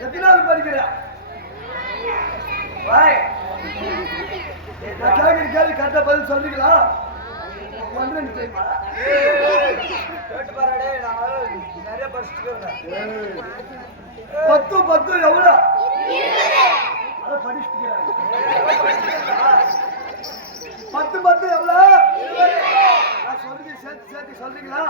எத்தனாவது படிக்கிற கேள்வி கரெக்டா பதில் சொல்றீங்களா? ஒன்று தெரியுமா? நிறைய பத்து பத்து எவ்வளவு அதை படிச்சுட்டு பத்து பத்து எவ்வளவு சொல்றீங்க சேர்த்து சேர்த்து சொல்றீங்களா?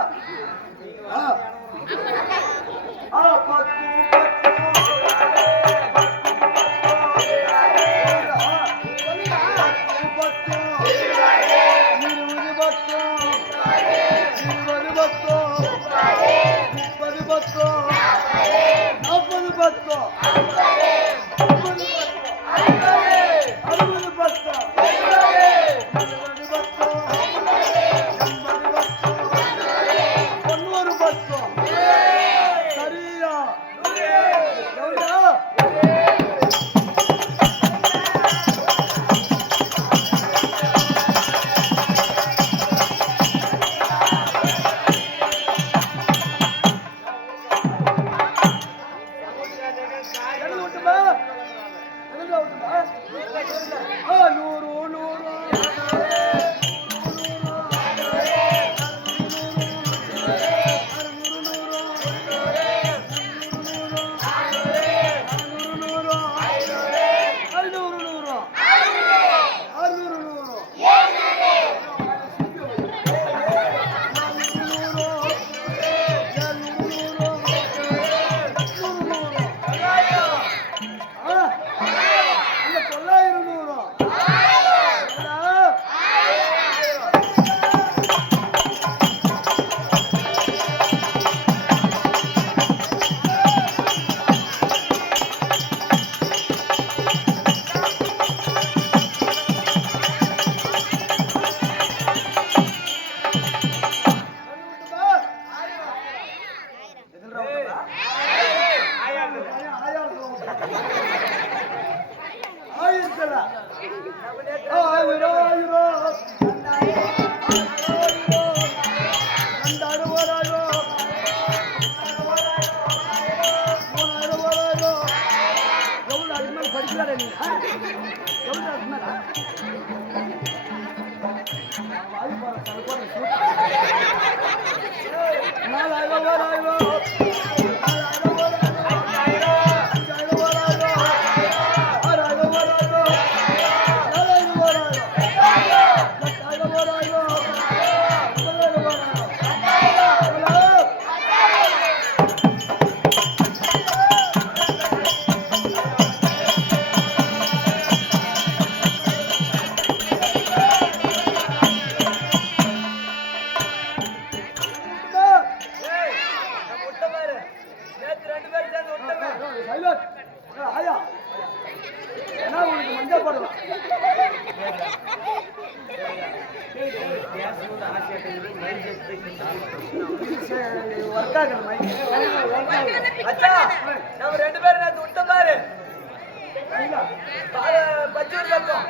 பச்சூர் பக்கம்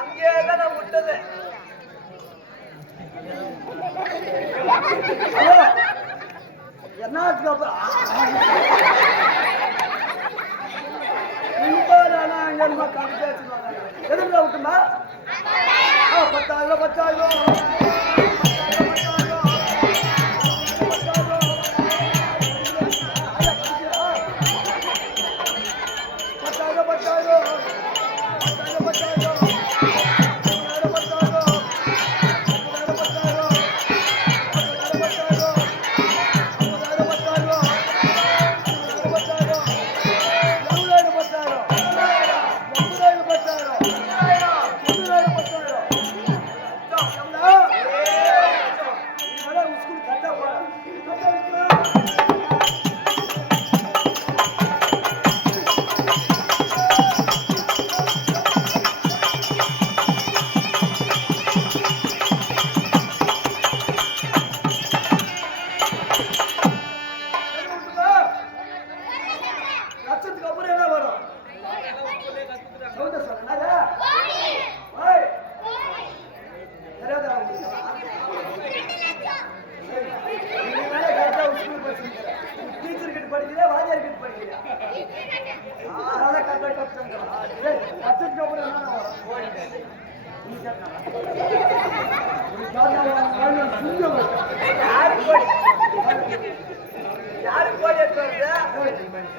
அங்கேயே தான் நான் விட்டது. என்ன எதுல விட்டுமா 10,000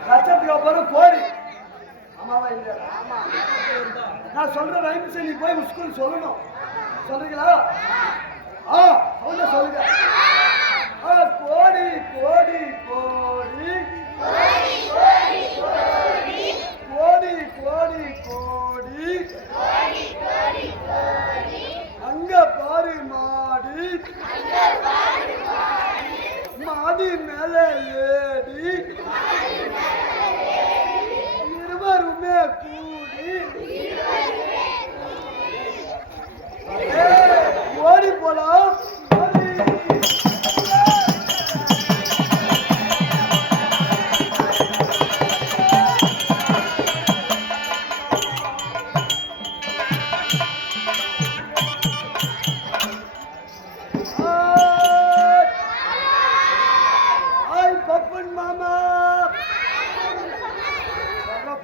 லட்சத்துக்கு அப்புறம் கோடி. ஆமாவா இல்லையா? நான் சொல்ற ரைம்ஸ் நீ போய் ஸ்கூல் சொல்லணும். சொல்றீங்களா? சொல்லுங்க. கோடி கோடி கோடி கோடி கோடி கோடி அங்க பாரு மாடி மாடி மேல ஏடி இருவருமே கூடி ஓடி போலாம்.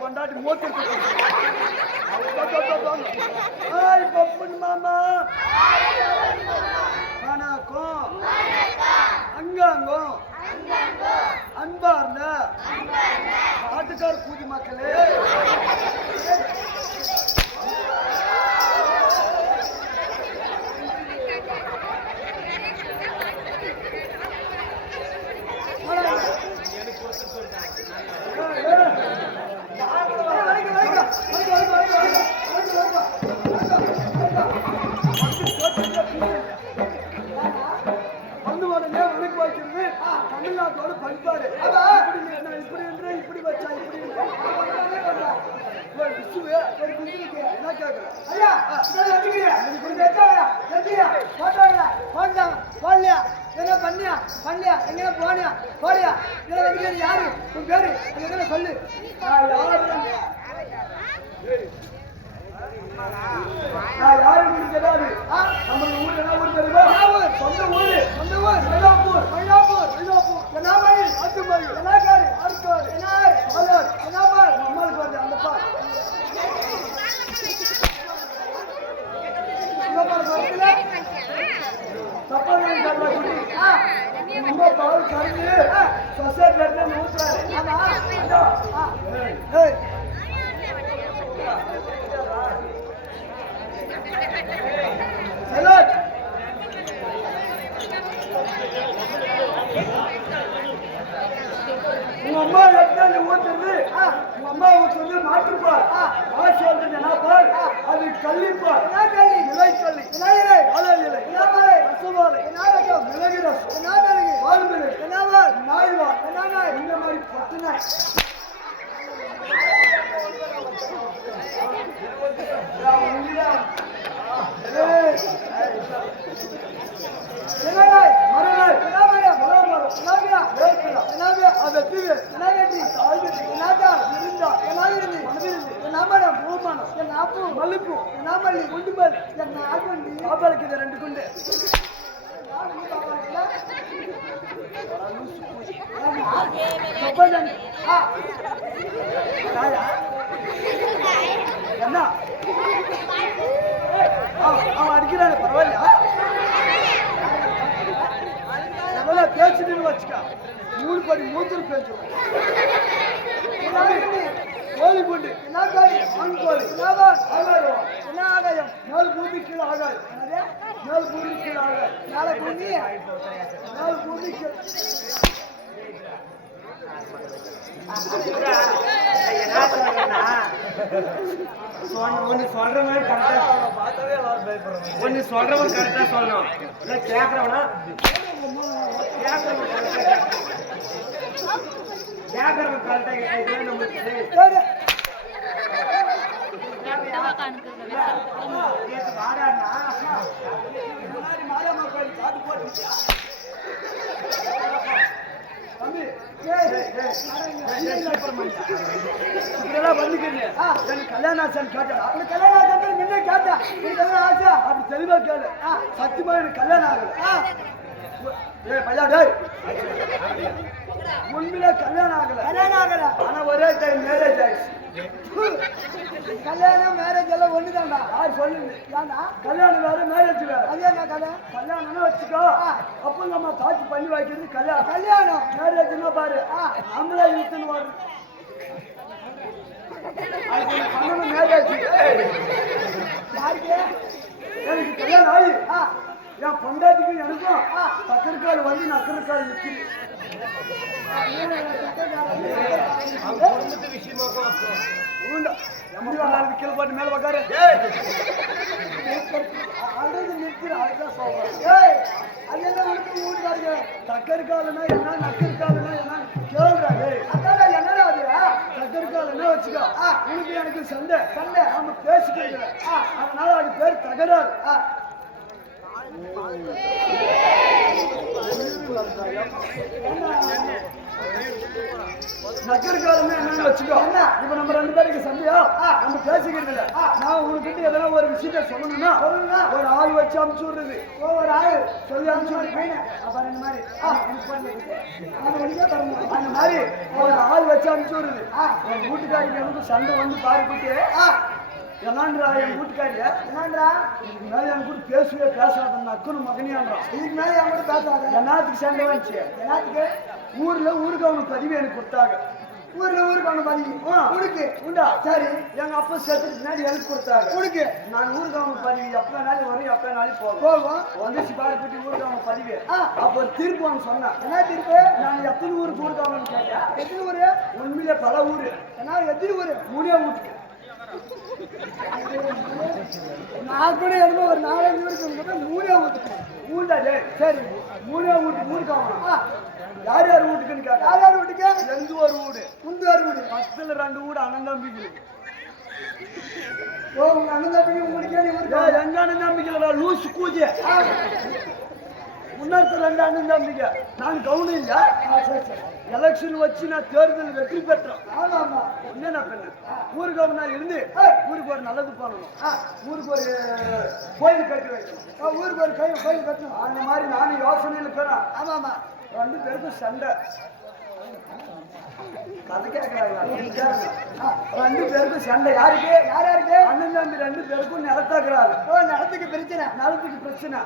பொண்டாட்டி மூச்சு மாமா வணக்கம் அங்காங்கோ அன்பார்ந்த பாட்டுக்கார் பூஜை மக்களே, தமிழ்நாட்டோட பண்பாடு. இப்படி என்று இப்படி வச்சா இப்படி என்ன கேட்கறேன் ஐயா என்ன பண்ணியா பண்ணியா எங்க போனியா போடியா யாரு உன் பேரு எங்க சொல்லு. யாரு தெரியாது. நம்ம ஊர் என்ன ஊர் தெரியுமா? சொந்த ஊரு மயிலாப்பூர் மயிலாப்பூர் மயிலாப்பூர் என்ன மயில் அத்துமயில் என்ன காரு ஆர்காடு என்ன பாலர் என்ன பால் நம்மளுக்கு வந்து அந்த பால் தப்பாதான் ரொம்ப பால் கறந்து சொசைட்டி ஊத்துறாரு. உங்க அம்மா எப்படி ஊத்துறது? உங்க அம்மா ஊத்துறது மாட்டுப்பால். ஆசி வந்து என்ன பால்? அது கள்ளிப்பால். இலை கள்ளி வாழை இலை ரசவாலை மிளகு ரசம் பால் மிளகு நாய்வால் இந்த மாதிரி 10 நாய் மரநாய் நாகப்பழம், என் ஆப்பு, மல்லிப்பூ, என் ஆமல்லி, குண்டுமல், என் ஆகுண்டி, பாப்பாளுக்கு இது 2 குண்டு. என்ன அவன் அடிக்கிறானே பரவாயில்லையா? எவ்வளோ பேச்சுட்டு வச்சுக்கா 3 படி மூத்தல் பேசுவோம். கோழி பூண்டு என்ன கோழி? ஆண் கோழி. ஆகாயம் என்ன ஆகாயம்? மேல் பூமி கீழே ஆகாயம். மேல் பூமி கீழே ஆகாயம். மேலே பூமி மேல் பூமி கீழே. ஒன்னு சொல்ற மாதிரி கரெக்டா ஒன்னு சொல்றவன் கரெக்டா சொல்லணும். இல்ல கேக்குறவனா கேக்குறவன் கரெக்டா நம்மளுக்கு தம்பி இப்படியெல்லாம் வந்துக்கிறீங்க. எனக்கு கல்யாணம் ஆச்சான்னு கேட்டா உனக்கு கல்யாணம் ஆச்சா முன்ன கேட்டா உனக்கு கல்யாணம் ஆச்சா அப்படி தெளிவா கேளு. சத்தியமா எனக்கு கல்யாணம் ஆகல. ஏய் பையா டேய் உண்மையில கல்யாணம் ஆகல. ஆனா ஒரே டைம் மேரேஜ் ஆயிடுச்சு. கல்யாணம் மேரேஜ் எல்லாம் ஒண்ணுதான்டா. யார் சொல்லுங்க? ஏன்டா கல்யாணம் வேற மேரேஜ் வேற. அது என்ன கதை? கல்யாணம்னு வச்சுக்கோ அப்ப நம்ம பார்த்து பண்ணி வைக்கிறது கல்யாணம். மேரேஜ்னா பாரு நம்மளே இழுத்துன்னு வரும். மேரேஜ் யாருக்கு? எனக்கு கல்யாணம் ஆகி என் பொண்டாட்டிக்கும் எனக்கும் தக்கருக்கால் வந்து நக்கருக்கால் நிற்குது. கீழே போட்டு மேல உக்காரு. தக்கருக்காலனா என்ன நக்கருக்காலனா என்ன கேள்றாரு. என்னடா அது தக்கருக்காலன்னா வச்சுக்கோ உனக்கு எனக்கு சண்டை நாம பேசிக்கிறது. அதனால அது பேர் தகராறு. நக்கருக்காலமே என்னன்னு வச்சுக்கோ. இப்ப நம்ம 2 பேருக்கு சண்டையா நம்ம பேசிக்கிறது இல்ல. நான் உனக்கிட்ட எதனா ஒரு விஷயத்த சொல்லணும்னா ஒரு ஆள் வச்சு அனுப்பிச்சு விடுறது. ஒரு ஆள் சொல்லி அனுப்பிச்சு விடுறேன். அந்த மாதிரி ஒரு ஆள் வச்சு அனுப்பிச்சு விடுறது. என் வீட்டுக்காரிக்கு எனக்கு சண்டை வந்து பாருக்கிட்டு என்னன்றா என் வீட்டுக்காரிய என்னன்றா இதுக்கு மேல என் கூட பேசாத நக்குன்னு மகனியான்றான். இதுக்கு மேல என் கூட பேசாத. என்னத்துக்கு சண்டை வந்துச்சு? என்னத்துக்கு? ஊருக்கு அவனுக்கு பதிவு எனக்கு கொடுத்தாங்க. ஊருக்கு அவனுக்கு பதிவு உனக்கு உண்டா? சரி எங்க அப்பா சேர்த்துக்கு பின்னாடி எனக்கு கொடுத்தாங்க உனக்கு. நான் ஊருக்கு அவனுக்கு பதிவு எப்ப வேணாலும் வரும் எப்ப வேணாலும் போவோம் வந்துச்சு பாருப்பட்டி ஊருக்கு அவனுக்கு பதிவு. அப்போ ஒரு தீர்ப்பு அவன் சொன்னான். என்ன தீர்ப்பு? நான் எத்தனை ஊருக்கு ஊருக்கு அவனு கேட்டேன். எத்தனை ஊரு? உண்மையிலே பல ஊரு. ஏன்னா எத்தனை ஊரு? 3 வீட்டுக்கு. நான் கூட என்னமோ ஒரு 4-5 ஊருக்கு 3 வீட்டுக்கு ஊண்டா. சரி 3 வீட்டுக்கு ஆகணும். யார் யார் வீட்டுக்குன்னு கேட்டா யார் யார் வீட்டுக்கு? எந்த ஒரு வீடு முந்து ஒரு வீடு 10ல் 2 வீடு அண்ணன் தம்பிக்கு. ஓ உங்க அண்ணன் தம்பிக்கு உங்களுக்கு எங்க அண்ணன் தம்பிக்கல லூசு கூஜி முன்னேற்ற 2 அண்ணன் தம்பிங்க. நான் கவுனிங்க எலெக்ஷன் வச்சு நான் தேர்தல் வெற்றி பெற்றோம். ஆமா என்ன பண்ண ஊருக்கு நான் இருந்து ஊருக்கு ஒரு நல்லது பண்ணணும். ஊருக்கு ஒரு கோயில் கட்டி வைக்கணும். ஊருக்கு ஒரு கோயில் கட்டணும். அந்த மாதிரி நானும் யோசனையில் போறேன். ஆமா 2 பேருக்கும் சண்டை. கதை கேட்கறாங்க. 2 பேருக்கும் சண்டை. யாருக்கு? யாருக்கு? அண்ணன் தம்பி 2 பேருக்கும் நிலத்தாக்குறாரு. நிலத்துக்கு பிரச்சனை.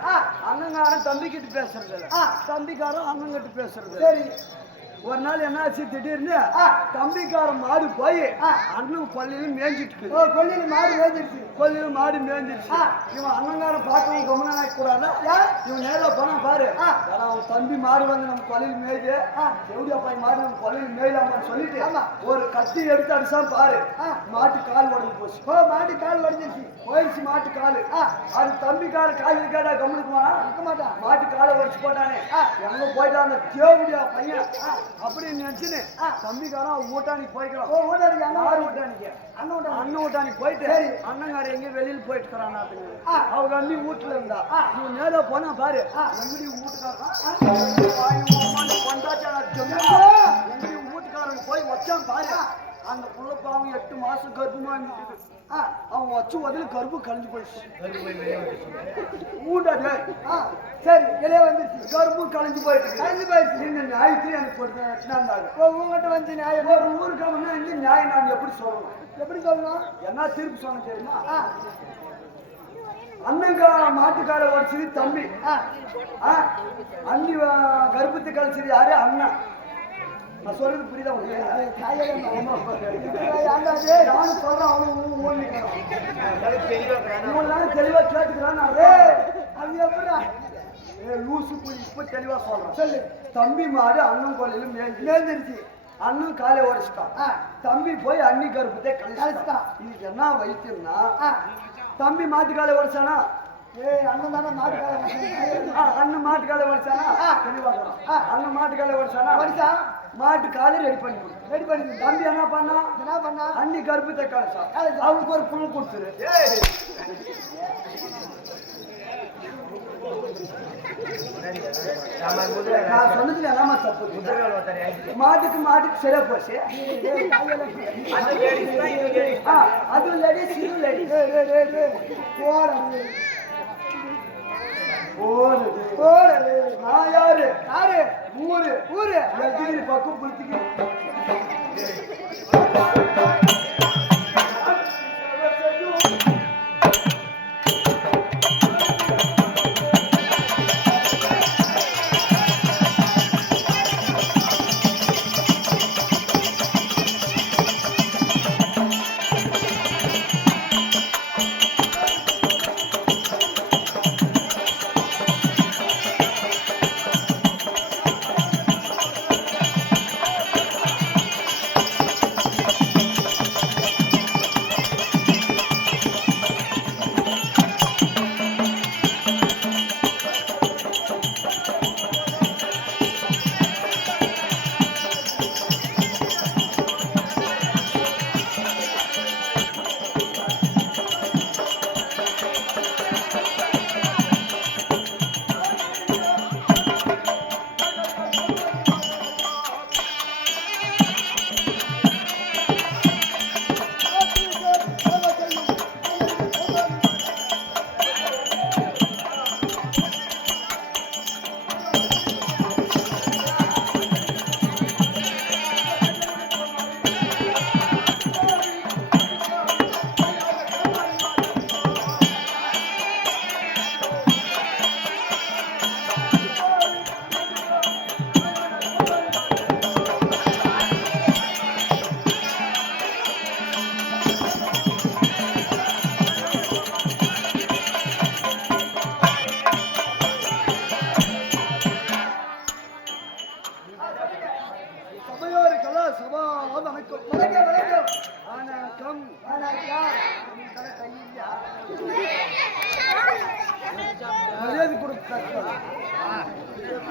அண்ணங்காரன் தம்பிக்கிட்டு பேசுறது இல்ல. தம்பிக்காரன் அண்ணங்கிட்ட பேசுறது. சரி ஒரு நாள் என்னாச்சு திடீர்னு தம்பிக்காரன் மாடு போய் அண்ணன் கொல்லையிலும் மேய்ஞ்சிட்டு. கொல்லையில மாடு மேய்ஞ்சிருச்சு. இவன் அண்ணங்காரன் பார்க்கவும் கவனம் கூடாது. இவன் நேரில் போனா பாரு அவன் தம்பி மாடு வந்து நம்ம கொல்லையில் மேய்து எப்படியா போய் மாடு நம்ம கொல்லையில் மேய்லாமான்னு சொல்லிட்டு ஒரு கத்தி எடுத்து அடிச்சா பாரு மாட்டு கால் உடஞ்சி போச்சு. மாட்டு கால் உடஞ்சிருச்சு. போயிடுச்சு மாட்டு காலு. அது தம்பிக்காரன் கால் இருக்காடா கவனிக்குமா? இருக்க மாட்டான். மாட்டு காலை உடச்சு போட்டானே எங்க போயிட்டான் அந்த தேவடியா பையன் அப்படின்னு நினைச்சுன்னு தம்பிக்காரன் ஊட்டானிக்கு போய்க்கலாம். அண்ணன் ஊட்டானிக்கு போயிட்டு அண்ணங்கார எங்க வெளியில போயிட்டு தரான். அவங்க அண்ணி வீட்டுல இருந்தா இவன் நேரா போனா பாரு எங்கடி வீட்டுக்காரன் கொண்டாச்சான எங்கடி வீட்டுக்காரன் போய் வச்சான் பாரு அந்த புள்ள பாவம் 8 மாசம் கர்ப்பமா இருந்துட்டு அவன் வச்சு உதவி கர்ப்பம் கழிஞ்சு போயிடுச்சு. ஊடாது சரி வெளியே வந்துருச்சு. கர்ப்பம் கழிஞ்சு போயிடுச்சு. இந்த நியாயத்தையும் எனக்கு போட்டு உங்ககிட்ட வந்து நியாயம் ஒரு ஊருக்கு வந்து இந்த நியாயம் நான் எப்படி சொல்லணும் என்ன தீர்ப்பு சொன்ன தெரியுமா? அண்ணங்க மாட்டுக்கார உடச்சது தம்பி, அண்ணி கர்ப்பத்தை கழிச்சது யாரு? அண்ணன். நான் சொல்றது புரியுதா? நானும் சொல்றேன், அவனும் தெளிவா கேட்டுக்கிறான். அது எப்படா லூசு போய் இப்ப தெளிவா சொல்றேன். சொல்லு. தம்பி மாடு அண்ணன் கோலையில மேஞ்சிருச்சு. அண்ணன் காலை உடைச்சிட்டான். தம்பி போய் அண்ணி கருப்பத்தை கழிச்சிட்டான். இதுக்கு என்ன வைத்தியம்னா, தம்பி மாட்டுக்காலை உடைச்சானா? அண்ணன் தானே மாட்டுக்காலை அண்ணன் மாட்டுக்காலை உடைச்சானா? தெளிவாக்குறான். அண்ணன் மாட்டுக்காலை உடைச்சா மாட்டு காலை ரெடி பண்ணி தம்பி என்ன பண்ணா அண்ணி கருப்பத்தை கழிச்சா. அவனுக்கு ஒரு புழு கொடுத்துரு. நான் சொன்னதுல எல்லாமே தப்பு. மாட்டுக்கு சரியா போச்சு. அது லேடிஸ் இது லேடிஸ். நான் யாரு ஊரு பக்கம் புளிச்சுக்கு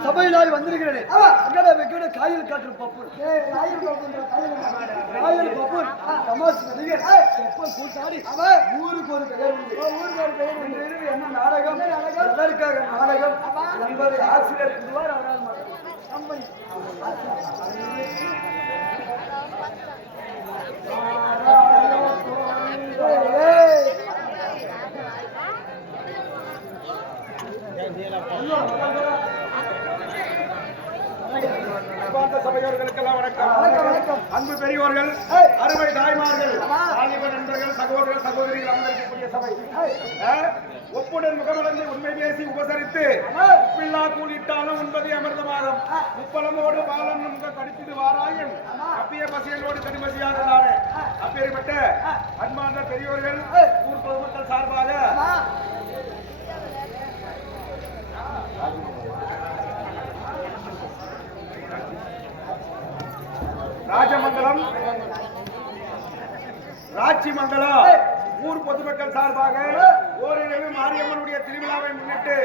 சபையிலாய் வந்திருக்கிறேன். காயில் காட்டுற பப்பு தமாஸ் நடிகர் கூட்டாடி ஊருக்கு ஒரு பெயர் என்ன நாடகம் எதற்காக நாடகம் என்பதை ஆசிரியர் சொல்வார். அவரால் மட்டும் சபையோர்களுக்கெல்லாம் வணக்கம். அன்பு பெரியோர்கள், அருமை தாய்மார்கள், வாலிப நண்பர்கள், சகோதரர்கள், சகோதரிகள் அமர்ந்திருக்கக்கூடிய சபை ஒப்புடன் முகமலர்ந்து உண்மை பேசி உபசரித்து உப்பில்லா கூலிட்டாலும் உண்பது அமிர்தமாகும். உப்பளமோடு பாலம் முக கடித்திடு வாராயும் அப்பிய பசியலோடு தனிமசியாததானே. அப்பேற்பட்ட அன்பார்ந்த பெரியோர்கள், ஊர் பொதுமக்கள் சார்பாக ராஜமங்கலம் ராட்சிமங்கலம் ஊர் பொதுமக்கள் சார்பாக ஓரிரவு மாரியம்மனுடைய திருவிழாவை முன்னிட்டு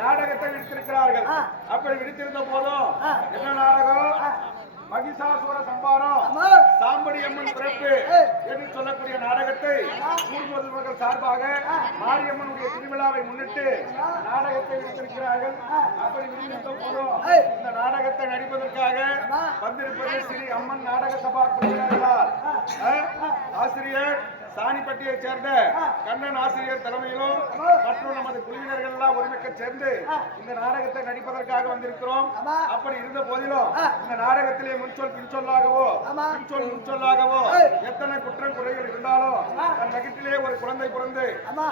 நாடகத்தை விடுத்திருக்கிறார்கள். அப்படி விடுத்திருந்த போதும் என்ன நாடகம்? மகிஷாசுர சம்பாரம் ஆமா. சாம்படி அம்மன் பிறப்பு என்று சொல்லக்கூடிய நாடகத்தை ஊர் பொதுமக்கள் சார்பாக மாரியம்மனுடைய திருவிழாவை முன்னிட்டு நாடகத்தை விடுத்திருக்கிறார்கள். அப்படி விடுவித்த போதும் இந்த நாடகத்தை நடிப்பதற்காக வந்திருப்பது ஸ்ரீ அம்மன் நாடக சபா குழுவினர்களால் ஆசிரியர் சாணிப்பட்டியைச் சேர்ந்த கண்ணன் ஆசிரியர் தலைமையிலும் மற்றும் நமது குழுவினர்கள் எல்லாம் ஒருமிக்க சேர்ந்து இந்த நாடகத்தை நடிப்பதற்காக வந்திருக்கிறோம். அப்படி இருந்த போதிலும் இந்த நாடகத்திலே முன்சொல் பின்சொல்லாகவோ பின்சொல் முன்சொல்லாகவோ எத்தனை குற்றம் குறைகள் இருந்தாலும் அந்த நகத்திலே ஒரு குழந்தை பிறந்து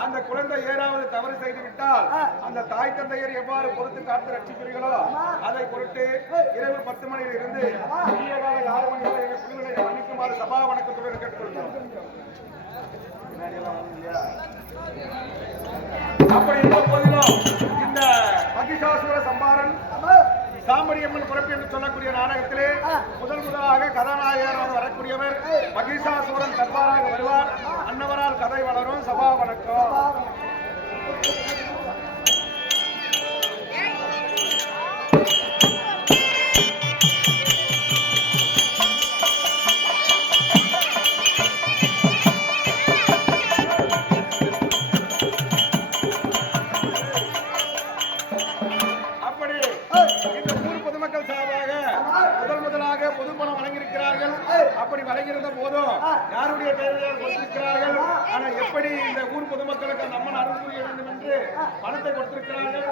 அந்த குழந்தை ஏதாவது தவறு செய்து விட்டால் அந்த தாய் தந்தையர் எவ்வாறு பொறுத்து காத்து ரட்சிக்கிறீர்களோ அதை பொருட்டு இரவு 10 மணியில் இருந்து விடிய காலை 6 மணி வரை எங்கள் குழுவினை கவனிக்குமாறு சபா வணக்கத்துடன் கேட்டுக்கொள்கிறோம். அப்படி இருந்த போதிலும் இந்த மகிஷாசுர சம்பாரன் சாம்படியம்மன் பிறப்பு என்று சொல்லக்கூடிய நாடகத்திலே முதலாக கதாநாயகராக வரக்கூடியவர் மகிஷாசுரன் தர்பாராக வருவார். அன்னவரால் கதை வளரும். சபா வணக்கம். பொதுப்பணம் வழங்கியிருக்கிறார்கள். அப்படி வழங்கியிருந்த போதும் யாருடைய பெயர்கள் கொடுத்திருக்கிறார்கள். ஆனால் எப்படி இந்த ஊர் பொதுமக்களுக்கு அந்த அம்மன் அருள் புரிய வேண்டும் என்று பணத்தை கொடுத்திருக்கிறார்கள்.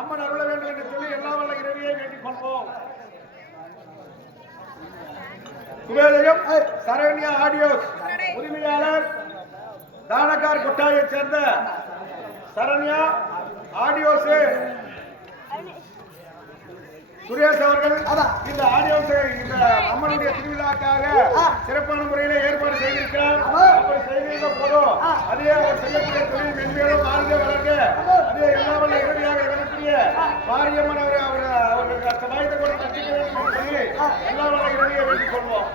அம்மன் அருள வேண்டும் என்று சொல்லி எல்லா வல்ல இறைவியை வேண்டிக் கொள்வோம். சுபேதயம் சரண்யா ஆடியோஸ் உரிமையாளர் தானக்கார் கொட்டாயைச் சேர்ந்த சரண்யா ஆடியோஸ் சுரேஷ் அவர்கள் இந்த ஆடியோஸ் இந்த அம்மனுடைய திருவிழாக்காக சிறப்பான முறையில ஏற்பாடு செய்திருக்கிறார். அப்படி செய்திருந்த போதும் அதே அவர் செய்யக்கூடிய தொழில் மென்மேலும் வாழ்ந்து வளர்க்க அதே எல்லாவல்ல இறுதியாக இருக்கக்கூடிய மாரியம்மன் அவர்களுக்கு வாய்ந்த கூட கட்சிக்க வேண்டும் என்று சொல்லி எல்லாவல்ல இறுதியை வேண்டிக் கொள்வோம்.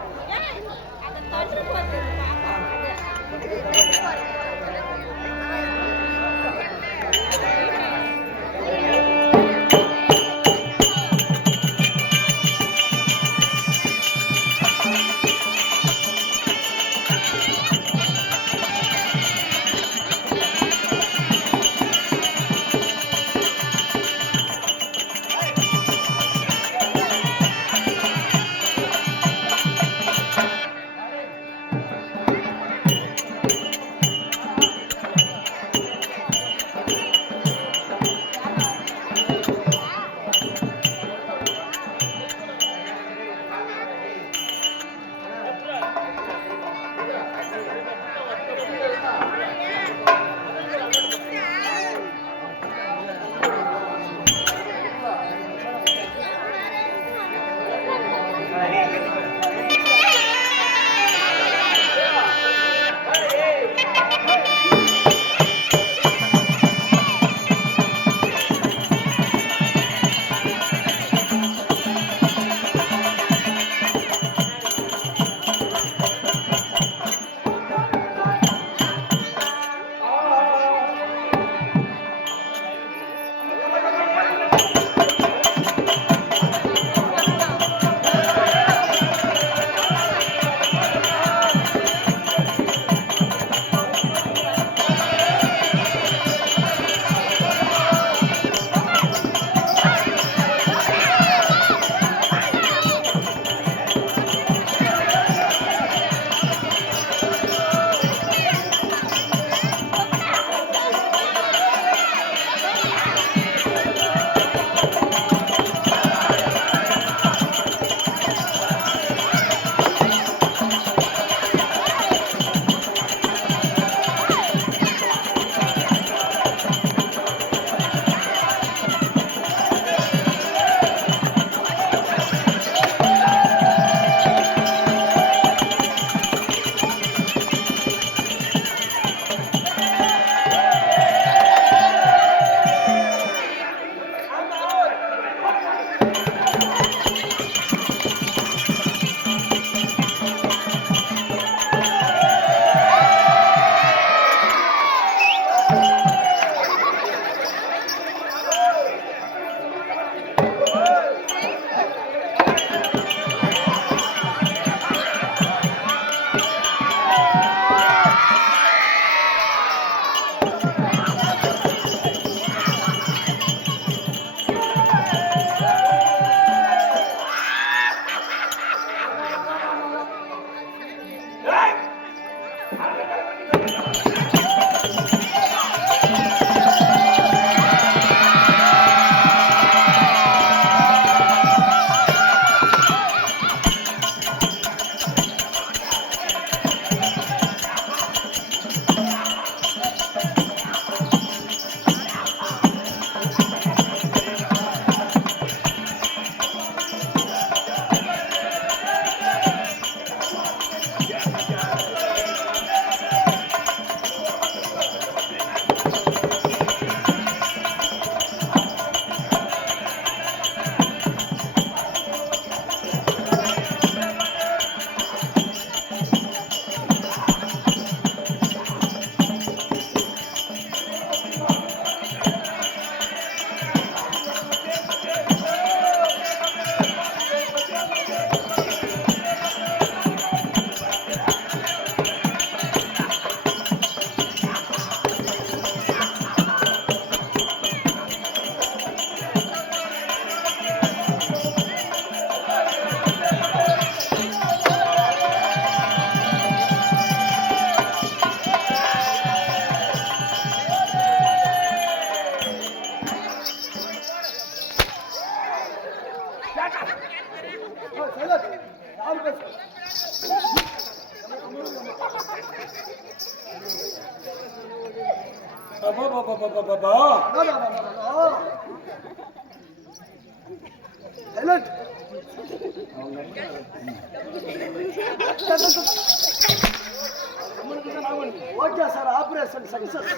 Okay sir, operation success.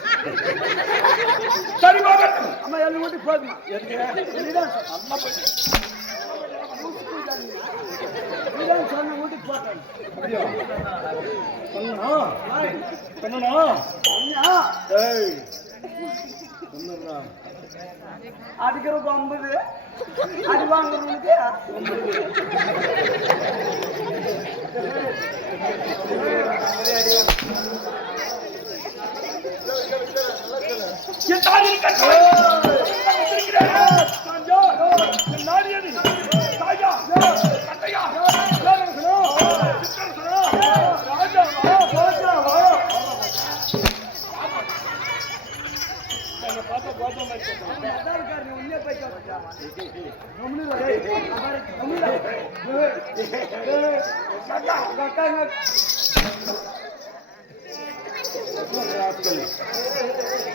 சரி வாங்க. அம்மா எல்லாம் வீட்டுக்கு போதுமா? சொன்ன வீட்டுக்கு போட்டேன். அடிக்கிறப்ப 50, அடி வாங்குறவனுக்கு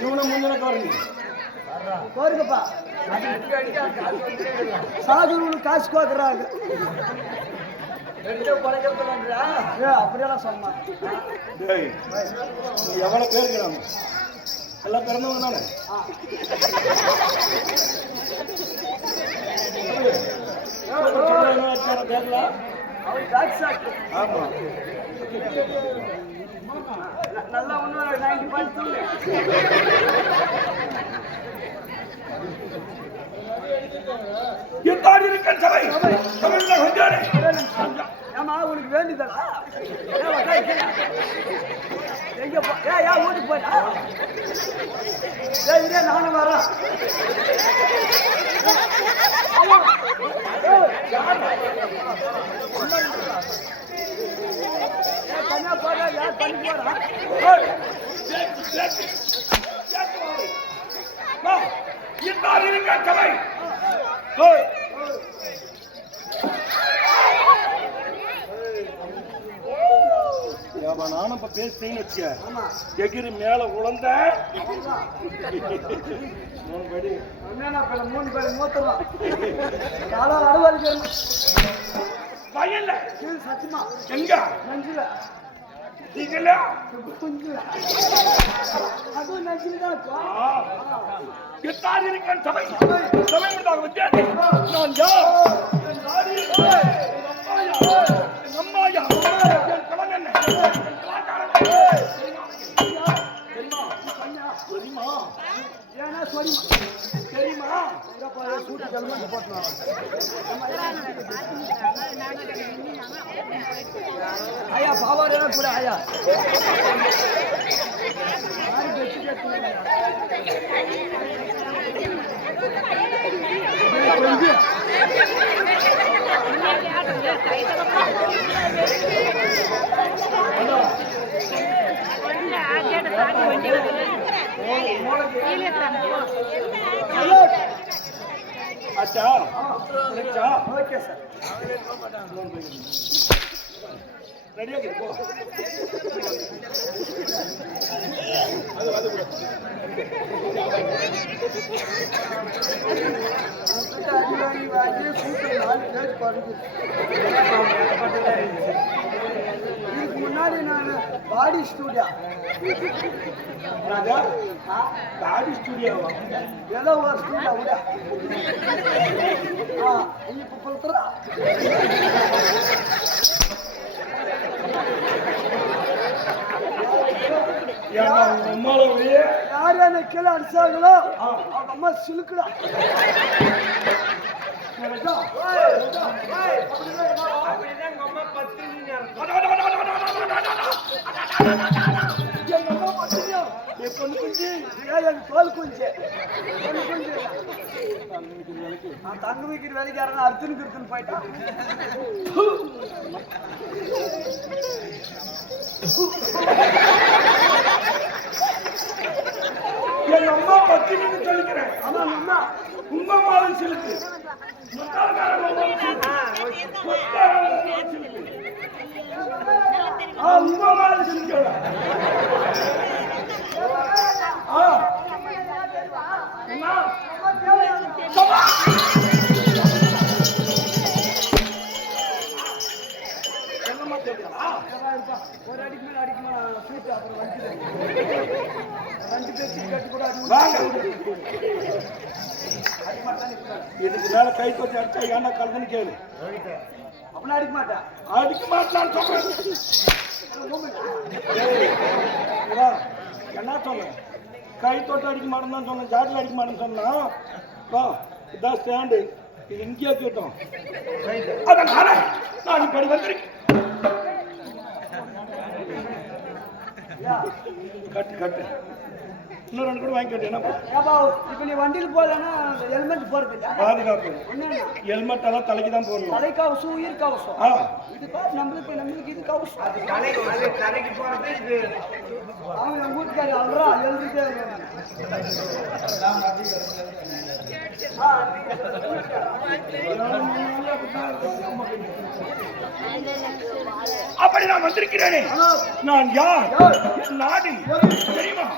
இவனை முன்ன பாருங்க கோருங்கப்பா. சாதுருக்கு காசு கோக்குறாங்க. அப்படியெல்லாம் சொன்னா எவ்வளவு பேர் இருக்கிறாங்க? எல்லாம் பிறந்தவங்க தானே? ஆமா, நல்லா ஒண்ணு 90 ஏமா உனக்கு வேண்டியதா? எங்க ஏன் வீட்டுக்கு போயிட்டா? இதே நானும் வரேன். தனியா போறா, யார் பண்ணி போறா? நானும் இப்ப பேசுறேன்னு வச்சுக்க, எகிரி மேல உழந்த 3 பேர் மூத்தலாம் அறுவாது வயல்ல சத்தியமா எங்க நஞ்சில நீங்களா அதுவும் நஞ்சில்தான் எத்தார் இருக்கிற சபை சபை வித்தியாசம் நான் யார்? என் நாடி, என் அம்மாயா, என் கவன் என்ன? என் கலாச்சாரம் தெரியுமா? ஏன்னா சொல்லிமா தெரியுமா? சூட்டு கிளம்பி போட்டோம். ஐயா பாவாரு கூட ஐயா अच्छा ஓகே சார் ரெடியா இருக்கு இதுக்கு முன்னாடி நான் பாடி ஸ்டூடியோ பாடி ஸ்டூடியோவா ஏதோ ஒரு ஸ்டூடியோ விட இப்போ சொல்றா யார் என்ன கீழே அடிச்சாங்களோ அவங்க அம்மா சிலுக்குடா தோல் குஞ்சு தங்க வைக்கிற வேலைக்கு யாரும் அர்த்தம் கிருத்துன்னு போயிட்டான். என் அம்மா பத்தினு சொல்லிக்கிறேன். ஆமா அம்மா உங்க மாதிரி சிலுக்கு உங்க மாதிரி சிலுக்கு வாங்க. இதுக்கு மேல கை கொட்டி அடிச்சா ஏன்டா கலந்துன்னு கேளு. அப்படின்னா அடிக்க மாட்டேன். அடிக்க மாட்டான்னு சொல்றேன். என்ன சொன்னேன்? கை தொட்டு அடிக்க மாட்டேன்னு தான் சொன்னேன். ஜாட்டில் அடிக்க மாட்டேன்னு சொன்னா வா இதான் ஸ்டாண்டு. இது இங்கேயே கேட்டோம். அதனால நான் இப்படி வந்திருக்கேன். கட்டு கட்டு இன்னும் 2 கூட வாங்கி கட்டு. என்ன இப்ப நீ வண்டியில போகலன்னா ஹெல்மெட் போறது பாதுகாப்பு ஹெல்மெட் எல்லாம் தலைக்கு தான் போடணும். தலை கவசம் உயிர் கவசம். இது நம்மளுக்கு இது கவசம். தலைக்கு போறது இது. அவங்க ஊருக்காரி அல்றா எழுதிட்டே அப்படி நான் வந்திருக்கிறேனே. நான் யார்? நாடு தெரியுமா?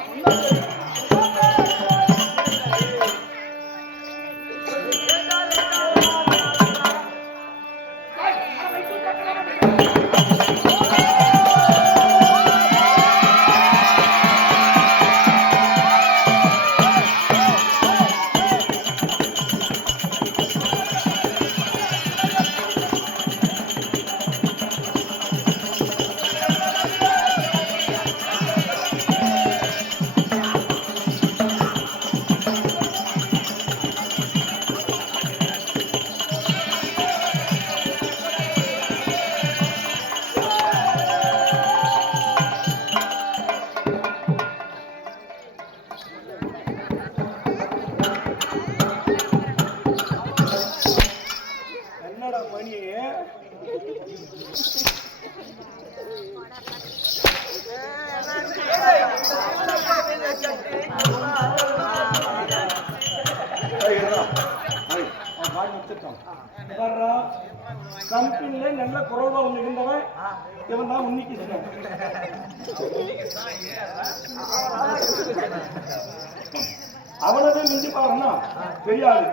கம்பெனில நல்ல குறைவா ஒண்ணு இருந்தவன் இவன் தான் உன்னிக்கு அவனவே மிஞ்சி பாருன்னா பெரியாரு.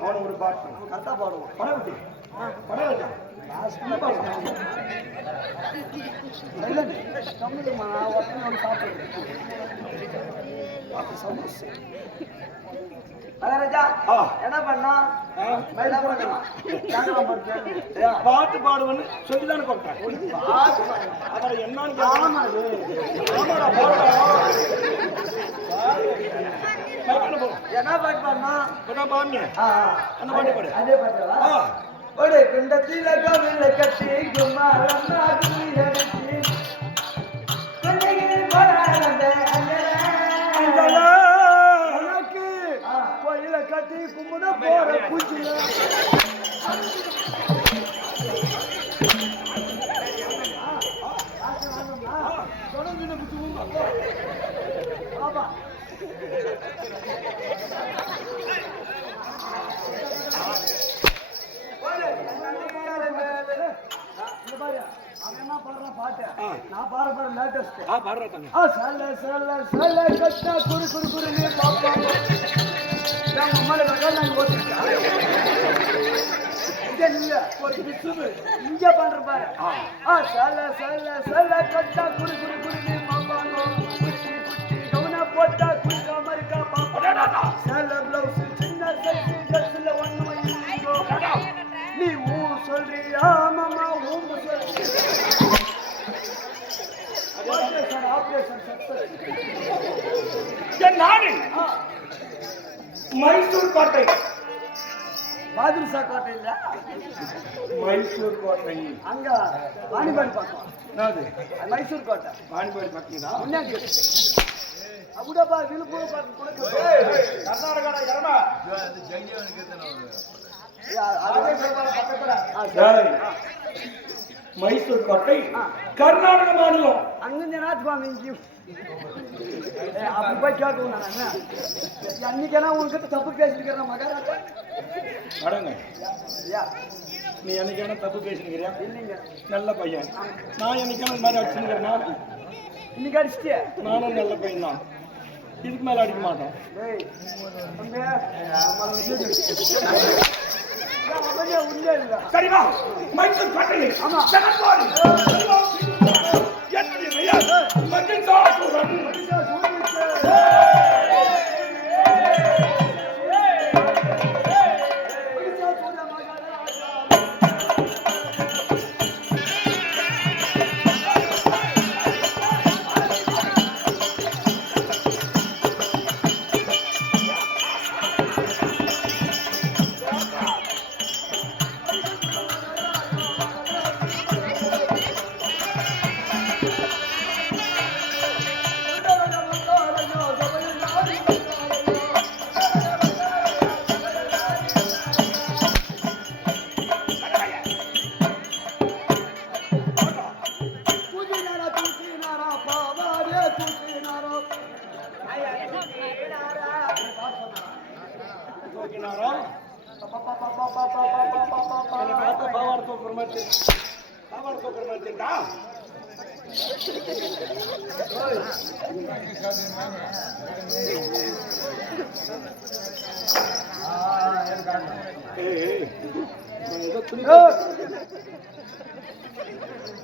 அவனை ஒரு பாட்டு கரெக்டா பாடுவான். படம் விட்டு படம் வச்சான். என்ன பண்ணா பாட்டு பாடுவன்னு சொல்லிதானே கொடுத்தேன். அப்புறம் என்னன்னு என்ன பாட்டு பாடுனா பாடுங்க. என்ன பாட்டு பாடு? அதே பாட்டு ஒரு குண்டத்தில கவில கட்டி குமாரம் கோயில கட்டி கும்பிட போற பூச்சில பாட்டு நான் பாடுற லேட்டஸ்ட் பாடுறேன். சல சல சல கட்டா குரு குரு குரு நீ பாப்பாங்க நம்மள நாங்க ஓட்டிட்டோம். ஒரு பிசுபு இங்க பண்ற பாரு. சல சல சல கட்டா குரு குரு குரு நீ பாப்பாங்க குட்டி குட்டி கவனா போட்டா குடிக்க மரிக்கா பாப்பா சல ப்ளவுஸ் சின்ன சைஸ் ட்ரெஸ்ல ஒண்ணு வைங்கோ நீ ஊ சொல்றியா மாமா ஊ சொல்றியா மைசூர் கோட்டை. பாதுஷா கோட்டை இல்ல, மைசூர் கோட்டை அங்க வாணிபாடி பக்கம். மைசூர் கோட்டை வாணிபாடி பக்கம் முன்னாடி அப்படிப்பா விழுப்புரம் பக்கம் மைசூர் கோட்டை கர்நாடக மாநிலம். அங்கிருந்து நாத்துப்பாங்க இங்கேயும் அப்படி போய் கேட்கணும். நான் அன்னைக்கேனா உங்ககிட்ட தப்பு பேசிருக்கிறேன் மகாராஜா. நீ என்னைக்கான தப்பு பேசினுக்கிறியா? இல்லைங்க, நல்ல பையன். நான் என்னைக்கான இந்த மாதிரி அடிச்சுருக்கிறேன்னா இன்னைக்கு அடிச்சுட்டியா? நானும் நல்ல பையன் தான். இதுக்கு மேல அடிக்க மாட்டோம். சரிவா மைசூர் கோட்டை. ஆமா என்னுடைய பெயர் மகிழ்ச்சாசூரன்.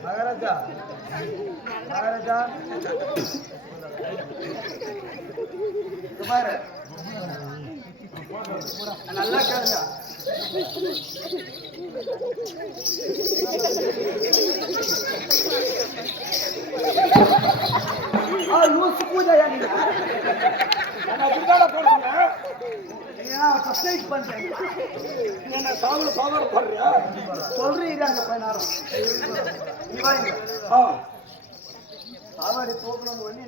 மகாராஜா மகாராஜா பாரு நல்லா கேளுங்க. லூசு பூஜையா நீங்க சப்ஸ்கிரைப் பண்றேன் என்ன சாவல் பவர் பண்றியா சொல்றீங்க அங்க போய் நேரம் நீ வாங்க சாவாடி போகணும்னு பண்ணி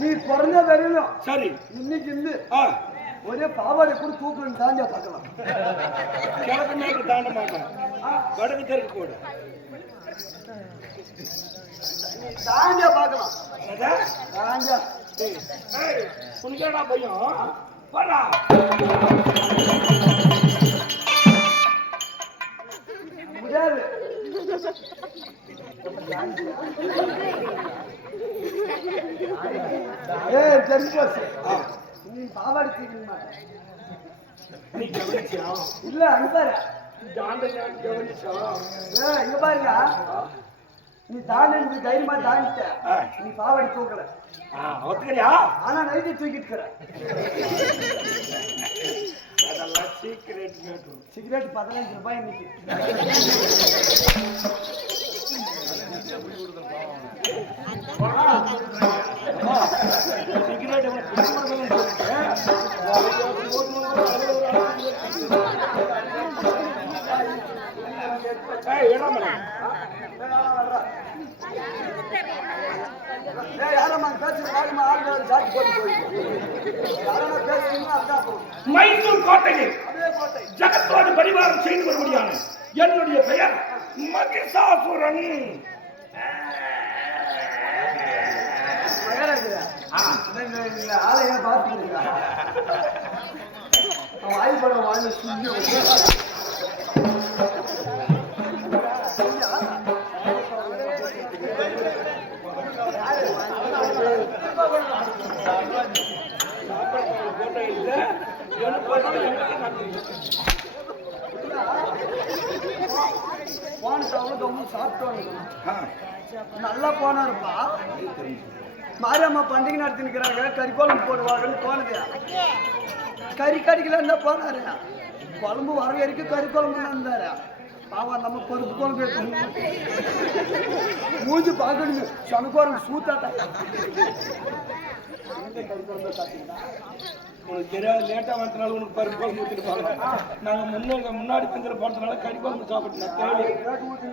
நீ பிறந்த வரையிலும் சரி இன்னைக்கு இருந்து ஒரே பாவாடை கூட தூக்கணும் தாண்டியா பார்க்கலாம் கிழக்கு மேற்கு தாண்ட மாட்டேன் வடக்கு தெற்கு கூட தாண்டியா பார்க்கலாம் தாண்டியா உனக்கேடா பையன் வரா முடியாது தெரிஞ்சு போச்சு நீ பாவாடை தூக்க மாட்டேன் நீ கவனிச்சியா இல்ல அங்க பாரு கவனிச்சா இங்க பாருங்க நீ தாண்டி தைரியமா தாண்டிட்ட நீ பாவாடை தூக்கல ஒத்துக்கிறியா ஆனா நைட்டு தூக்கிட்டு அதெல்லாம் சீக்கிரட் மேட்ரு சிகரெட் 15 ரூபாய் இன்னைக்கு சிகரெட் மைசூர் கோட்டையில் ஜகத்தோடு பரிவாரம் செய்து வரும்படியான என்னுடைய பெயர் மகிஷாசுரன். ஆலயம் பார்த்துருக்கா வாய்ப்படம் வாங்கி போனவங்க சாப்பிட்டு நல்லா போனாருப்பா. மாரியம்மா பண்டிகை நடத்தினுக்கிறாங்க, கறிக்குழம்பு போடுவாங்கன்னு போனது. கறி கடிக்கல போனாரு. குழம்பு வர வரைக்கும் கறி குழம்பு இருந்தாரு. பாவா நம்ம பருப்பு குழம்பு மூஞ்சி பார்க்கணும். சனக்குழம்பு சூத்தாட்டா உனக்கு தெரியாது. லேட்டா வந்தனால உனக்கு பருப்பு குழம்பு ஊற்றிருப்பாங்க. நாங்க முன்னாடி பந்தில போனதுனால கறி குழம்பு சாப்பிட்டோம்.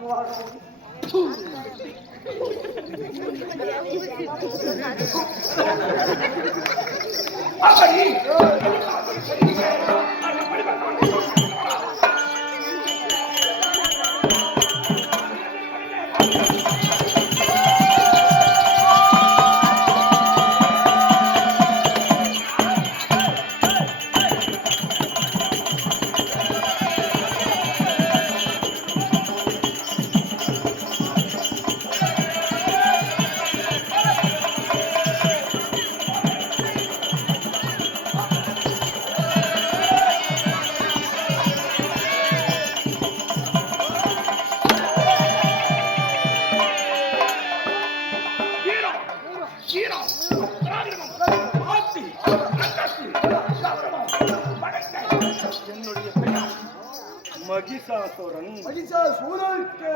மகிஷாசுரன். மகிஷாசுரனுக்கு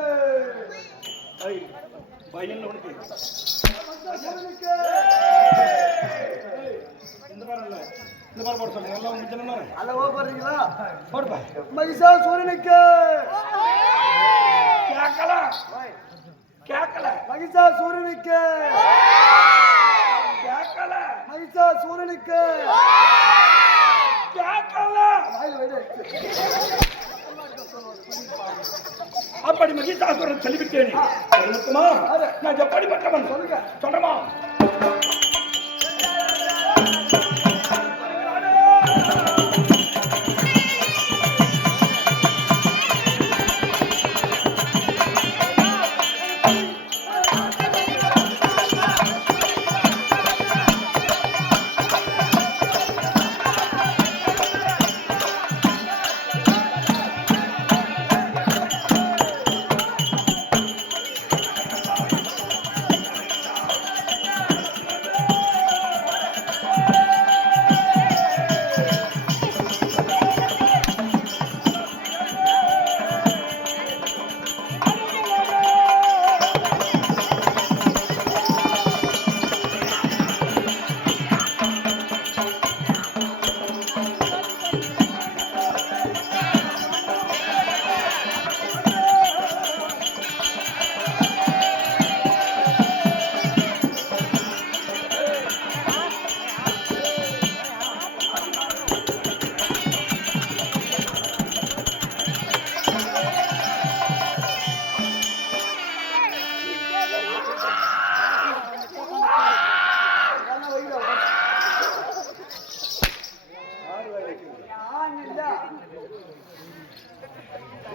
பையன் உனக்கு இந்த மாதிரி இல்ல, இந்த மாதிரி போட சொல்லுங்க. எல்லாம் உங்க ஜனங்க அல்லவா போடுறீங்களா? போடுப்பா. மகிஷாசுரனுக்கு கேட்கல கேட்கல. மகிஷாசுரனுக்கு கேட்கல மகிஷாசூரனுக்கு கேட்கல வாயில வைடு அப்படி மகிஷாசுரன் சொல்லிவிட்டேன் இருக்குமா நான் எப்படிப்பட்டவன் சொல்லுங்க சொல்றமா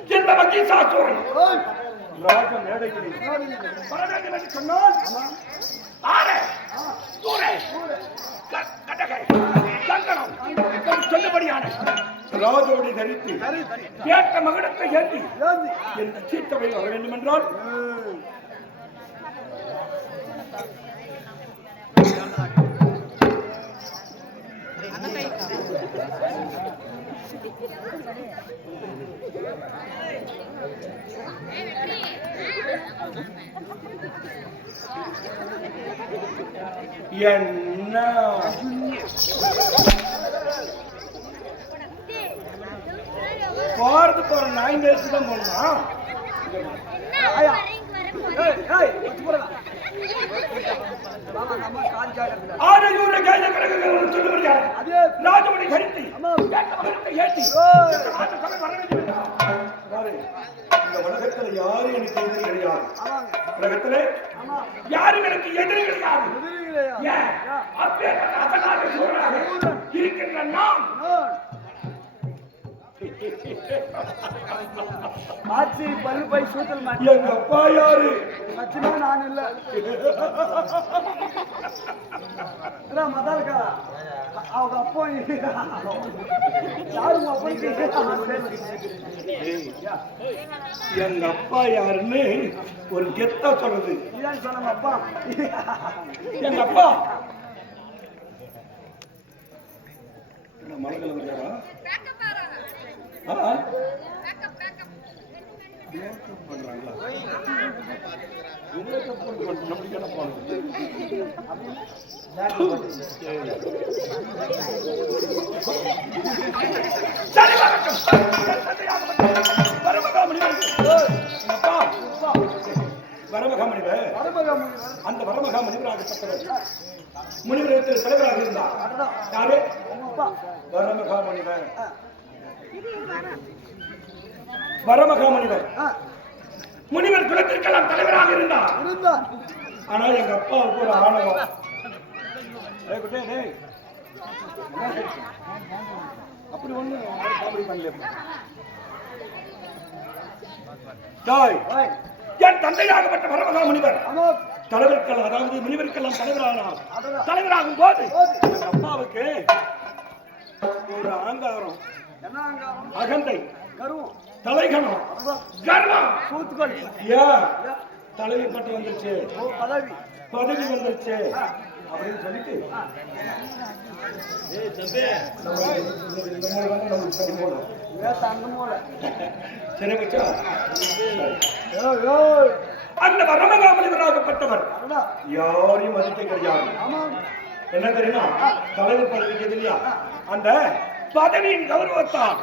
இந்த மகிஷாசுரன் ராஜ மேடையில் வரவேண்டும் என்று சொன்னால் ஆரே தூரே கடகை கங்கணம் சொன்னபடியான ராஜோடி தரித்து கேட்ட மகனத்தை ஏந்தி எந்த சீத்தவை வர வேண்டும் என்றால் என்ன போறது போற நாய் பேசி தான் போனா ராஜமணி கருத்தி இந்த உலகத்துல யாரும் எனக்கு எதிரி கிடையாது உலகத்துல யாரும் எனக்கு எதிரி கிடையாது இருக்கின்ற நாம் ஆட்சி பல்லு பை சூத்தல் எங்க அப்பா யாரு சச்சினா நான் இல்ல மதால்கா அவங்க அப்பா யாரும் அப்பா எங்க அப்பா யாருன்னு ஒரு கெத்தா சொல்றது இதான் சொன்ன அப்பா எங்க அப்பா மலைகள் யாரா பண்றாங்களா அந்த வரமகா முனிவராகப்பட்டவர் முனிவரத்தில் தலைவராக இருந்தார் யாரு வரமகா முனிவர் வரமகா முனிவர் முனிவர் குலத்திற்கெல்லாம் தலைவராக இருந்தார் ஆனா எங்க அப்பாவுக்கு ஒரு ஆணவம் அப்படி ஒண்ணு காமெடி பண்ணல என் தந்தையாகப்பட்ட வரமகா முனிவர் தலைவர்கள் அதாவது முனிவருக்கெல்லாம் தலைவரானார் தலைவராகும் போது எங்க அப்பாவுக்கு ஒரு அகங்காரம் அகந்தை தலைகணம் கர்வம் தலைவி பட்டு வந்துருச்சு பதவி வந்துருச்சு அப்படின்னு சொல்லிட்டு சரி வச்சா அந்த வரமகா முனிவராகப்பட்டவர் யாரையும் மதிக்க கிடையாது என்ன தெரியுமா தலைவர் பதவிக்கு இல்லையா அந்த பதவியின் கௌரவத்தான்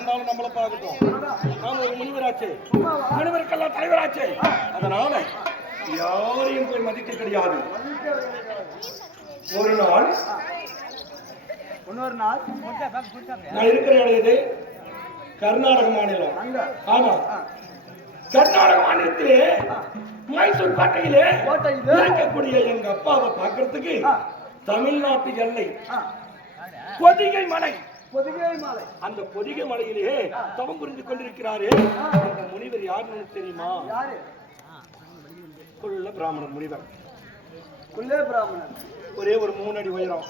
வந்தாலும் நம்மளை பார்க்கட்டும் நாம ஒரு முனிவராச்சு முனிவருக்கெல்லாம் தலைவராச்சு அதனால யாரையும் போய் மதிக்க கிடையாது ஒரு நாள் இன்னொரு நாள் நான் இருக்கிற இடம் எது? கர்நாடக மாநிலம். அங்க ஆமா, கர்நாடக மாநிலத்திலே மைசூர் கோட்டையிலே இருக்கக்கூடிய எங்க அப்பாவை பார்க்கறதுக்கு தமிழ்நாட்டு எல்லை பொதிகை மலை. பொதிகை மலை. அந்த பொதிகை மலையிலே தவம் புரிந்து கொண்டிருக்கிறாரு அந்த முனிவர் யாருன்னு தெரியுமா? யாரு? குள்ள பிராமணர் முனிவர். குல்லே பிராமணன். ஒரே ஒரு 3 அடி உயரம்.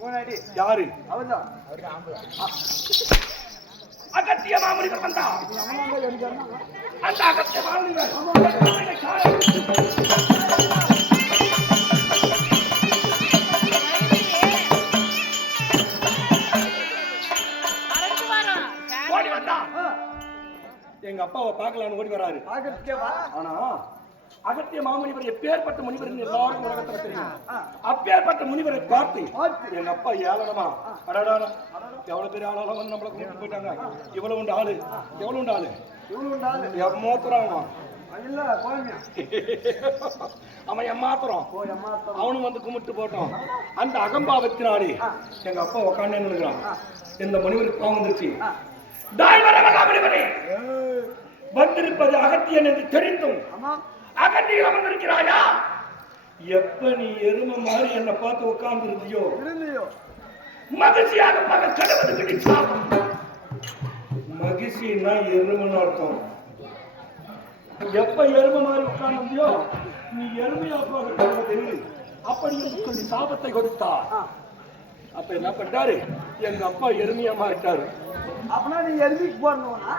3 அடி. யாரு? அவர்தான். அகத்திய மாமுனிவர் வந்தா. அந்த அகத்திய மாமுனிவர் ஓடி வந்தா. எங்க அப்பாவை பார்க்கலான்னு ஓடி வராரு. ஆனா அகத்திய மாமுனிவர் எப்பேற்பட்ட முனிவர் எல்லாருக்கும் உலகத்துல தெரியும். அப்பேற்பட்ட முனிவரை பார்த்து எங்க அப்பா ஏளனமா, அடடா எவ்வளவு பெரிய ஆளாலும் வந்து நம்மள கூப்பிட்டு போயிட்டாங்க, இவ்வளவு உண்டு ஆளு, எவ்வளவு உண்டு ஆளு, எம்மாத்திரம் அவன் எம்மாத்திரம் அவனும் வந்து கும்பிட்டு போட்டோம். அந்த அகம்பாவத்தினாலே எங்க அப்பா உக்காந்து நின்னுக்கிறான். இந்த முனிவருக்கு கோபம் வந்துருச்சு. வந்திருப்பது அகத்தியன் என்று தெரிந்தும் அகத்தியில் அமர்ந்திருக்கிறாயா? எப்ப நீ எருமை மாதிரி என்ன பார்த்து உட்கார்ந்து இருந்தியோ மகிழ்ச்சியாக பார்க்க கடவுள் கிடைச்சா. மகிழ்ச்சின்னா எருமைன்னு அர்த்தம். எப்ப எருமை மாதிரி உட்கார்ந்தியோ நீ எருமையா பார்க்க தெரியும். அப்படி என்று சொல்லி சாபத்தை கொடுத்தா. அப்ப என்ன பண்ணாரு? எங்க அப்பா எருமையா மாறிட்டாரு. அப்படின்னா நீ எருமைக்கு போறணும்னா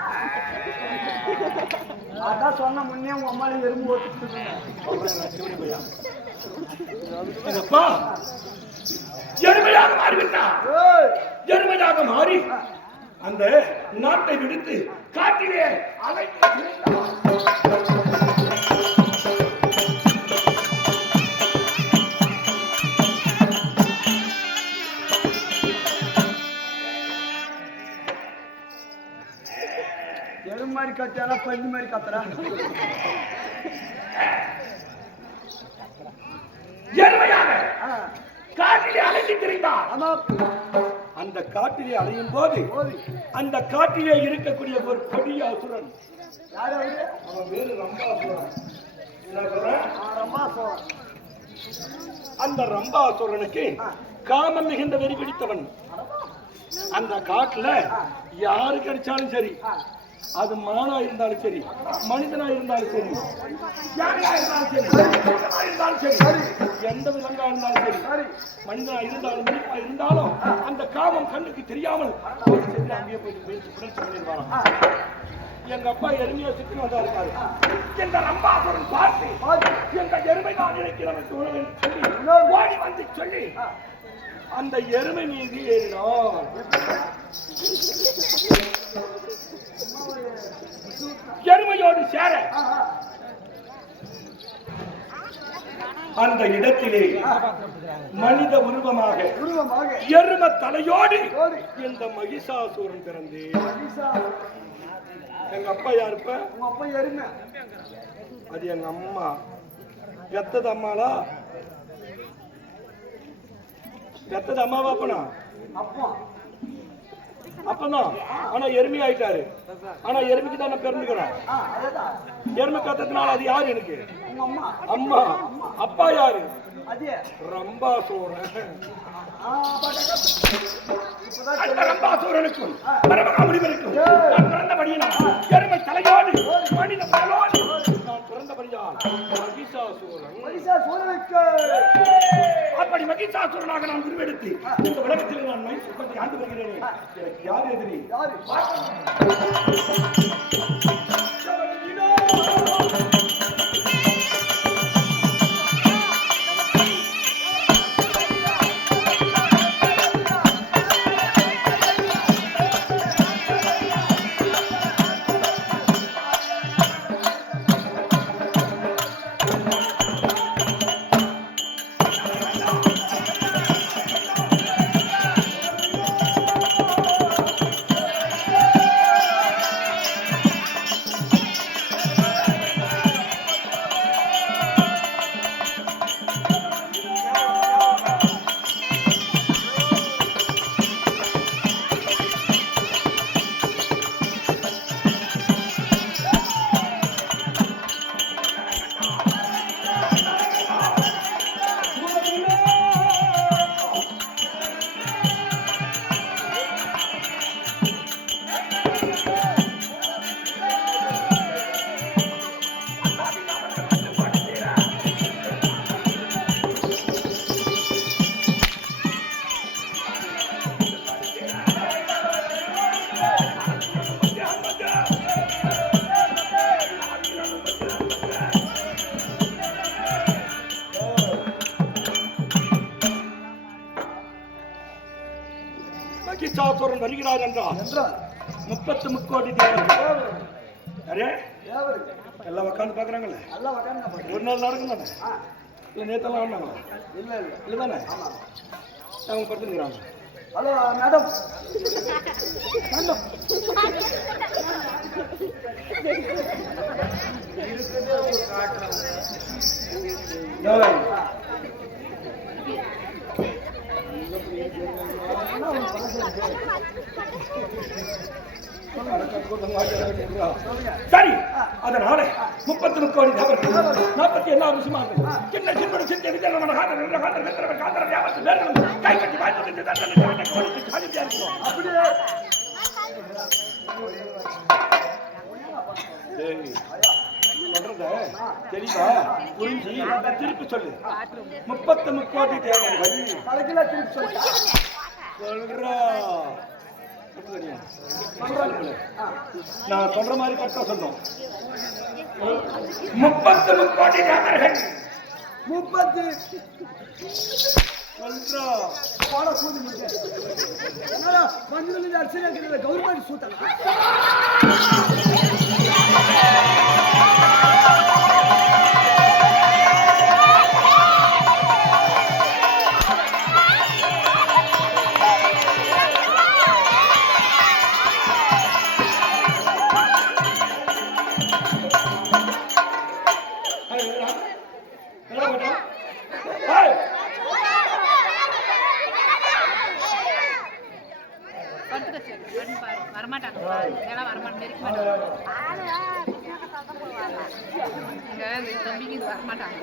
அதான் சொன்ன முன்னே உங்க அம்மா எறும்பு ஓட்டுட்டு அப்பா எருமையாக மாறிவிட்டான். எருமையாக மாறி அந்த நாட்டை விடுத்து காட்டிலே அலைந்து எறும்பு மாதிரி கத்தாரா பள்ளி மாதிரி கத்துறா? எருமையாக காட்டிலே அலைந்து திரிந்தான். அந்த காட்டிலே அலையும் போது அந்த காட்டிலே இருக்கக்கூடிய ஒரு கொடிய அசுரன். அவன் பேரு ரம்பாசுரன். அந்த ரம்பாசுரனுக்கு காமம் மிகுந்த வெறி பிடித்தவன். அந்த காட்டுல யாரு கிடைச்சாலும் சரி, அது மானா இருந்தாலும் சரி, மனிதனா இருந்தாலும் சரி, யாரையா இருந்தாலும் சரி, இருந்தாலும் சரி, எந்த விலங்கா இருந்தாலும் சரி, மனிதனா இருந்தாலும் மனிதனா இருந்தாலும் அந்த காமம் கண்ணுக்கு தெரியாமல் அங்கேயே போயிட்டு புரட்சி பண்ணிடுவாராம். எங்க அப்பா எருமையா சுற்றி வந்தா இருக்காரு. எங்க ரம்பாசுரன் பார்த்து எங்க எருமை தான் இருக்கிறவன் சொல்லி ஓடி வந்து சொல்லி அந்த எருமை மீது ஏறினான். எருமையோடு சேர அந்த இடத்திலே மனித உருவமாக எரும தலையோடு இந்த மகிஷாசூரன் பிறந்து. எங்க அப்பா யாருப்ப? உங்க அப்பா எருமை. அது எங்க அம்மா. பெத்தது அம்மாளா? பெத்தது அம்மாவா? அப்பனா அப்பா அப்பதான். ஆனா எருமை ஆயிட்டாரு. ஆனா எருமைக்கு தான் நான் பிறந்துக்கிறேன். எருமை கத்ததுனால அது யாரு எனக்கு? அம்மா. அப்பா யாரு? ரம்பாசூரன். அந்த ரம்பாசூரனுக்கும் பரமகாமுனிவருக்கும் நான் பிறந்தபடியினால் எருமை தலையோடு மனித தலையோடு நான் பிறந்தபடியால் மகிஷாசூரனுக்கு அப்படி மகிஷாசூரனாக நான் உருவெடுத்து இந்த உலகத்தில் நான் மைசூர் ஆண்டு வருகிறேன். எனக்கு யார் எதிரி? மகிஷாசுரன் வருகிறார் என்றால் 30 முக்கோடி தேவர்கள் அரே எல்லாம் உட்காந்து பாக்குறாங்கல்ல ஒரு நாள் நடக்கும் தானே இல்ல நேத்தெல்லாம் வந்தாங்க இல்ல தானே அவங்க படுத்துக்கிறாங்க ஹலோ மேடம் சரி அதனால 30 முக்கோடி தேவர்கள் 47 விஷயமாக சின்ன சின்ன சின்ன விதமான கை கட்டி அப்படியே சொல்றத தெளிவா புரிஞ்சு திருப்பி சொல்லு 30 முக்கோடி தேவர்கள் தலைக்கில திருப்பி சொல்லு சொல்றா நான் சொல்ற மாதிரி கரெக்டா சொன்னோம் 30 முக்கோடி தேவர்கள் 30 சொல்றா பாட கூடி முடியாது என்னடா மஞ்சள் அரிசி கவர்மெண்ட் சூட்டா வரமாட்டாங்க வரமாட்டேன் தம்பிக்கு வரமாட்டாங்க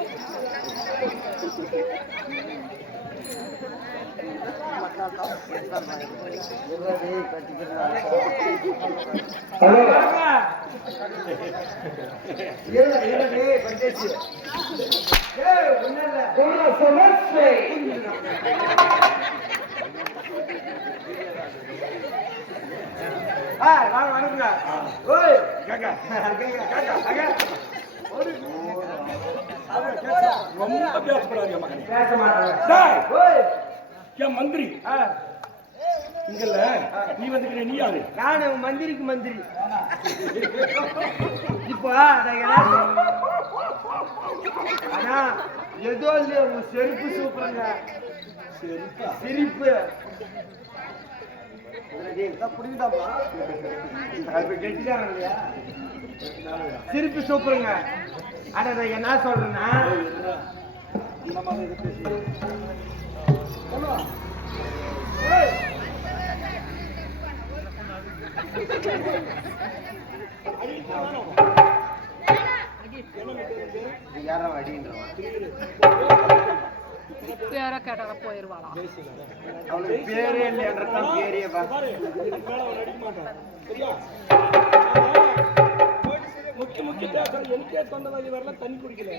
வணக்கங்க ரொம்ப பேசப்படாது என் மந்திரி இங்கல்ல நீ வந்துக்கிற நீ யாரு நானு மந்திரிக்கு மந்திரி இப்போ ஆனா ஏதோ இல்லையா உங்க செருப்பு சூப்பருங்க சிரிப்பு சிரிப்பு சூப்பருங்க ஆனா நான் என்ன சொல்றேன்னா பேரை கேட்டால போயிருவாளா அவளுக்கு பேரே இல்லைன்றதான் பேரையே முக்கிய முக்கிய தேசம் எனக்கே சொந்தமாக வரலாம் தண்ணி குடிக்கல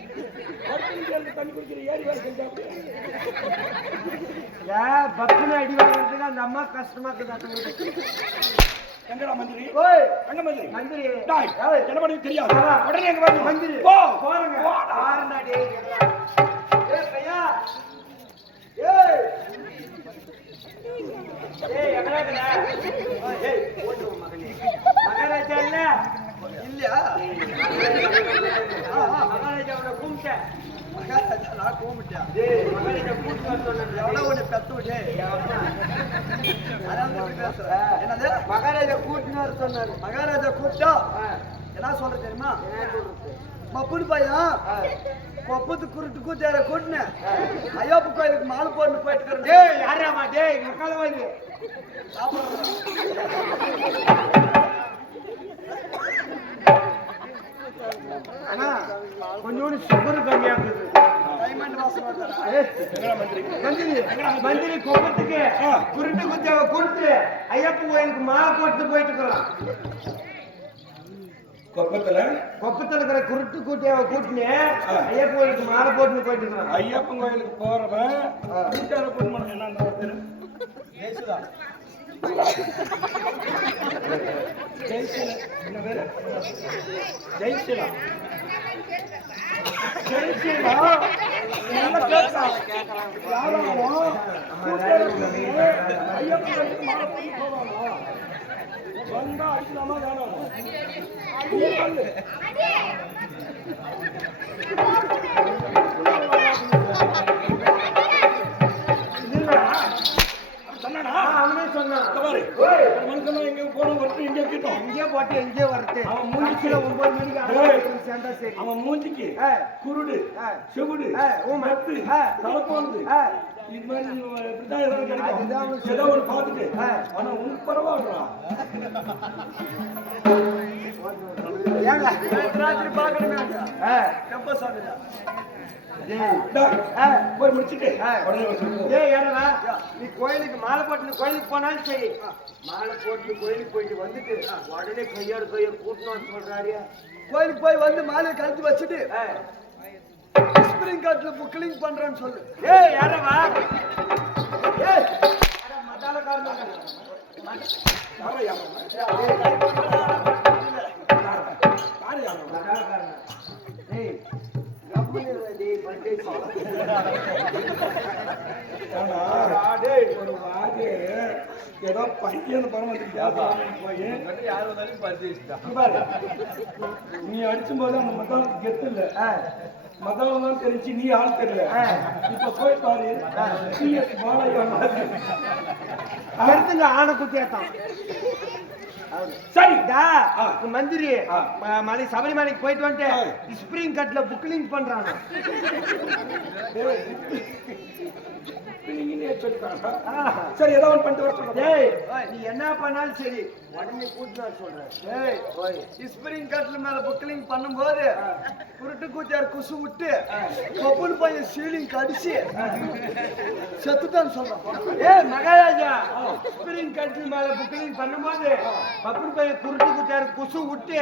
தண்ணி குடிக்கிற ஏரி வேலை செஞ்சா பக்குன்னு அடி வாங்குறதுக்கு அந்த அம்மா கஷ்டமா இருக்குது எங்கடா மந்திரி எங்க மந்திரி மந்திரி என்ன பண்ணி தெரியாது உடனே எங்க வந்து மந்திரி போறங்க பாருண்டாடி பையா ஏய் ஏய் எங்கடா ஏய் ஓடு மகனே மகாராஜா இல்ல இல்லையா மகாராஜாவோட கும்பிட்ட மகாராஜா நான் கும்பிட்டேன் டேய் மகாராஜா கூட்டி வர சொன்னேன் எவ்வளவு ஒண்ணு பெத்து விட்டே என்னது மகாராஜா கூட்டின்னு வர சொன்னாரு மகாராஜா கூப்பிட்டா என்ன சொல்ற தெரியுமா மப்புனு பையா கொப்பத்து குருட்டு கூத்தார கூட்டின ஐயப்ப கோயிலுக்கு மாலை போட்டு போயிட்டு டேய் யாராமா டேய் மக்கால வந்து அண்ணா கொஞ்சோண்டு சுகர் கம்மியா இருக்குது டைமண்ட் வாசம் வருதா மந்திரி கொப்பத்துக்கு குருட்டு குத்தாவ கூட்டு ஐயப்ப கோயிலுக்கு மாலை போட்டு போயிட்டு இருக்கலாம் கொப்பத்துல இருக்கிற குருட்டு கூட்டியாவ கூட்டினே ஐயப்ப கோயிலுக்கு மாலை போட்டு போயிட்டு இருக்கான் ஐயப்பன் கோயிலுக்கு போறவன் என்ன ஜெய்சீலா ஐயா வந்தா அடிக்கலாமா வேணாம் அவனே சொன்னான் மனுஷன் எங்க போனோம் ஒருத்தர் இங்கே கிட்டோம் எங்கேயோ போட்டு எங்கேயோ வருது அவன் மூஞ்சிக்கு 9 மணிக்கு சேர்ந்தா சரி அவன் மூஞ்சிக்கு குருடு செவுடு ஊமை தலைப்போந்து இது மாதிரி இப்படிதான் ஏதாவது கிடைக்கும் ஏதோ ஒரு பார்த்துட்டு ஆனா உனக்கு பரவாயில்ல ஏங்க ராத்திரி பாக்கணுங்க எப்ப சாப்பிடுங்க போய் முடிச்சுட்டு நீ கோயிலுக்கு மாலை போட்டு கோயிலுக்கு போனாலும் சரி மாலை போட்டு கோயிலுக்கு போயிட்டு வந்துட்டு உடனே கையோடு கூட்டணும்னு சொல்றாரு கோயிலுக்கு போய் வந்து மாலையை கழிச்சு வச்சுட்டு ஸ்பிரிங் காட்ல புக்லிங் பண்றேன்னு சொல்லு யாரவா ஏதோ பையன் நீ அடிச்சும் போது அந்த மத்தாளுக்கு கெத்து இல்ல மத்தாளம் தான் தெரிஞ்சு நீ ஆள் தெரியல இப்ப போய் பாரு அடுத்துங்க ஆனை குத்தியாத்தான் சரிடா மந்திரி மலை சபரிமலைக்கு போயிட்டு வந்துட்டு ஸ்பிரிங் கட்ல புக்லிங் பண்றாங்க சரி ஏதோ ஒன்று பண்ணிட்டு வர சொல்றேன் நீ என்ன பண்ணாலும் சரி உடனே கூட்டினா சொல்றேன் ஸ்பிரிங் கட்ல மேல புக்லிங் பண்ணும்போது குருட்டு கூத்தியார் குசு விட்டு கொப்புன்னு பையன் சீலிங் கடிச்சு செத்துட்டான்னு சொல்றான் மகாராஜா ஸ்பிரிங் கட்ல மேல புக்லிங் பண்ணும்போது கொப்புன்னு பையன் குருட்டு கூத்தியார் குசு விட்டு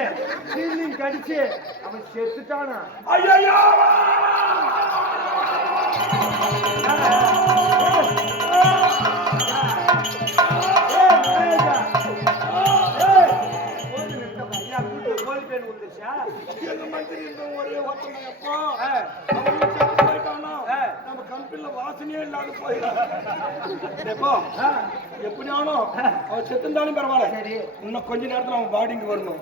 சீலிங் கடிச்சு அவன் செத்துட்டானா ஐயோ நம்ம கம்பெனில வாசனையே இல்லாத போயிடும் எப்படியானோ அவன் செத்துந்தாலும் பரவாயில்ல சரி இன்னும் கொஞ்ச நேரத்துல அவன் பாடிங்க வரணும்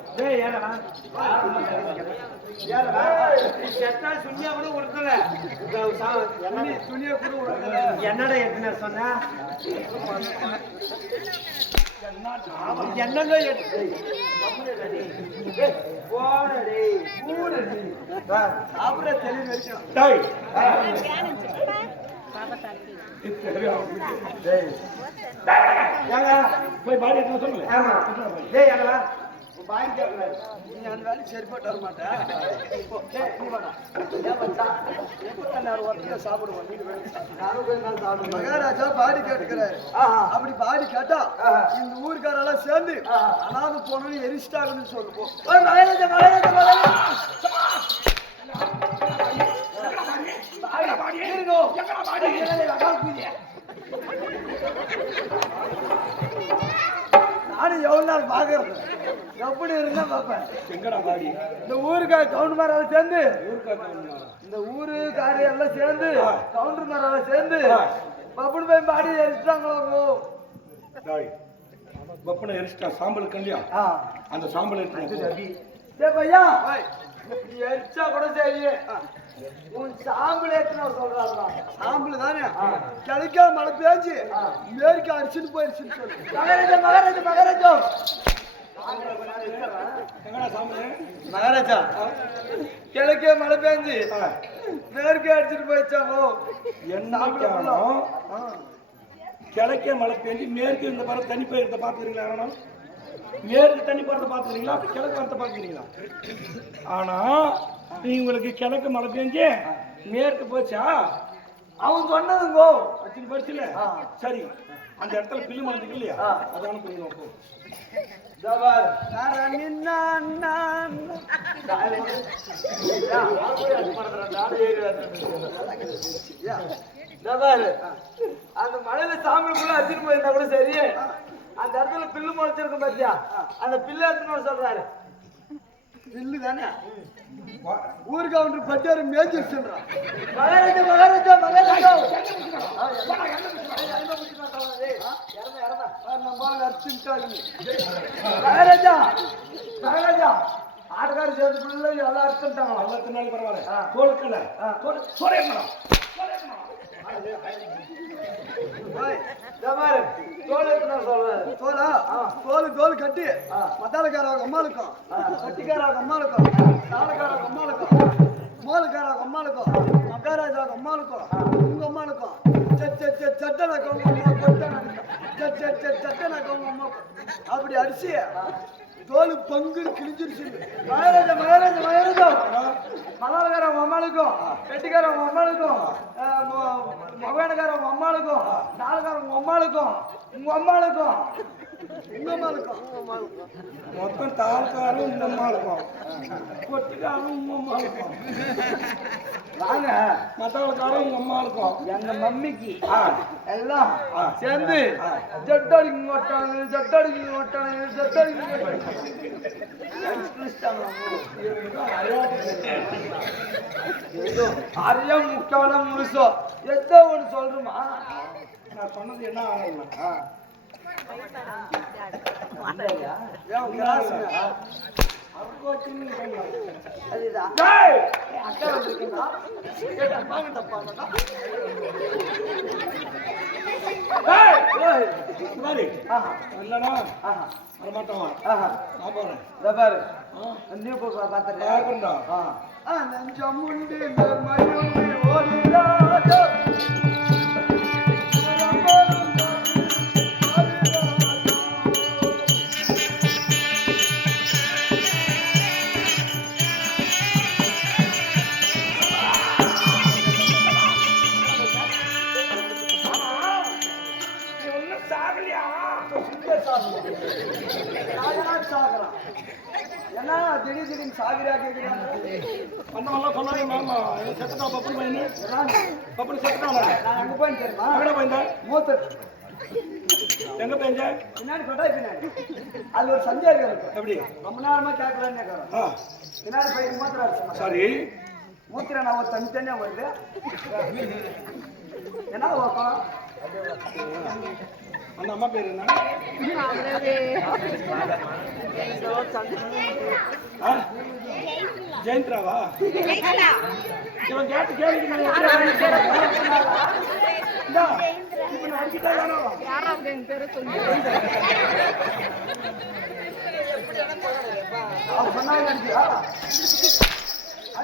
என்னடா எத்தனை சொன்ன என்னங்க சாப்பிட தெளிவு போய் பாடி எடுத்து சொல்லுங்க பாடி கேட்கறாரு நீங்க அந்த வேலைக்கு சரிப்பட்டு வர மாட்டேன் மகாராஜா பாடி கேட்டுக்கிறாரு அப்படி பாடி கேட்டா இந்த ஊருக்காரெல்லாம் சேர்ந்து அனாது போனோன்னு எரிச்சிட்டாங்கன்னு சொல்லுவோம் மகாராஜா மகாராஜா நானும் எவ்வளவு நாள் பாக்குறேன் எப்படி இருந்தா பாப்பேன் இந்த ஊருக்கார கவுண்டர்மாரால சேர்ந்து இந்த ஊருக்காரி எல்லாம் சேர்ந்து கவுண்டர்மாரால சேர்ந்து பப்புனு போய் பாடி எரிச்சிட்டாங்களோ பப்புனை எரிச்சிட்டா சாம்பல் கல்யா அந்த சாம்பல் எடுத்து பையா எரிச்சா கூட சரி உன் சாம்பல் ஏத்துனா சொல்றாங்க சாம்பல் தானே கிடைக்கா மழை பேஞ்சு மேற்கு அடிச்சுட்டு போயிருச்சுன்னு சொல்லு மகாராஜா மகாராஜா மகாராஜா மகாராஜா கிழக்கே மழை பெஞ்சு மேற்கே அடிச்சுட்டு போயிடுச்சாமோ என்ன கிழக்கே மழை பெஞ்சு மேற்கு இந்த படம் தண்ணி போயிருந்த பாத்துக்கிறீங்களா மேற்கு தண்ணி போறத பாத்துக்கிறீங்களா கிழக்கு வரத்தை பாத்துக்கிறீங்களா ஆனா உங்களுக்கு கிழக்கு மழை பெஞ்சு மேற்கு போச்சா அவன் சொன்னதுங்கோ படிச்சுல சரி அந்த இடத்துல பில்லு மழை இல்லையா அதான கொஞ்சம் அந்த மழையில சாமிக்குள்ள அடிச்சுட்டு போயிருந்தா கூட சரி அந்த இடத்துல பில்லு முளைச்சிருக்கும் பாத்தியா அந்த பில்லு எடுத்துன்னு சொல்றாரு பில்லு தானே ஊருக்கு அவனுக்கு பட்டியாரு மேய்ச்சி சொல்றான் மகாராஜா மகாராஜா மகாராஜா நம்ம அர்ச்சிட்டாங்க மகாராஜா மகாராஜா ஆட்டுக்கார சேர்த்து பிள்ளை எல்லாம் அர்ச்சிட்டாங்க நல்லா தின்னாலும் பரவாயில்ல தோலுக்கல சோரேமா தோல் கட்டி மத்தாலக்கார அம்மாளுக்கும் கட்டிக்கார அம்மாளுக்கும் தாளக்கார அம்மாளுக்கும் மோலுக்கார அம்மாளுக்கும் மகாராஜா அம்மாளுக்கும் உங்க அம்மாளுக்கும் சட்டனக்கம் அம்மா அப்படி அரிசி தோல் பங்கு கிழிஞ்சிருச்சு மகாராஜா மகாராஜா மகாராஜா மலாலக்கார அம்மாளுக்கும் கெட்டிக்கார அம்மாளுக்கும் மகனக்கார அம்மாளுக்கும் நாலுக்கார அம்மாளுக்கும் உங்க அம்மாளுக்கும் உங்க அம்மாளுக்கும் மொத்தம் தாழ்காரும் உங்க அம்மாளுக்கும் கொட்டிக்காரும் உங்க அம்மாளுக்கும் வாங்க மத்தாளக்காரும் உங்க அம்மாளுக்கும் எங்க மம்மிக்கு எல்லாம் சேர்ந்து ஜட்டடிக்கு ஓட்டாங்க ஜட்டடிக்கு ஓட்டாங்க ஜட்டடிக்கு ஏதோ அரையா முக்காலம் முழுசோ ஏதோ ஒன்று சொல்றோமா நான் சொன்னது என்ன ஆகணும் இல்லனா வரமாட்டோம் நான் போறேன் நீ பார்த்துட்டேன் நெஞ்சமுண்டு மயுண்டு ஓடிராஜோ என்ன திடீர்னு சாகிரா கேட்கிறாங்க அண்ணாவெல்லாம் சொன்னாங்க மாமா செத்துட்டா பப்பு பையனு பப்பு செத்துட்டாங்க நான் அங்க போய் தெரியுமா எங்கடா போயிருந்தேன் மூத்த எங்க போயிருந்த பின்னாடி கொட்டாய் பின்னாடி அது ஒரு சந்தேகம் இருக்கு எப்படி ரொம்ப நேரமா கேட்கலான்னு கேட்கறோம் பின்னாடி போய் மூத்திர அடிச்சு சரி மூத்திர நான் ஒரு தனித்தனியா வருது என்ன ஓக்கம் அந்த அம்மா பேர் என்ன ஜெயந்த்ராவா இவன் கேட்டு கேள்வி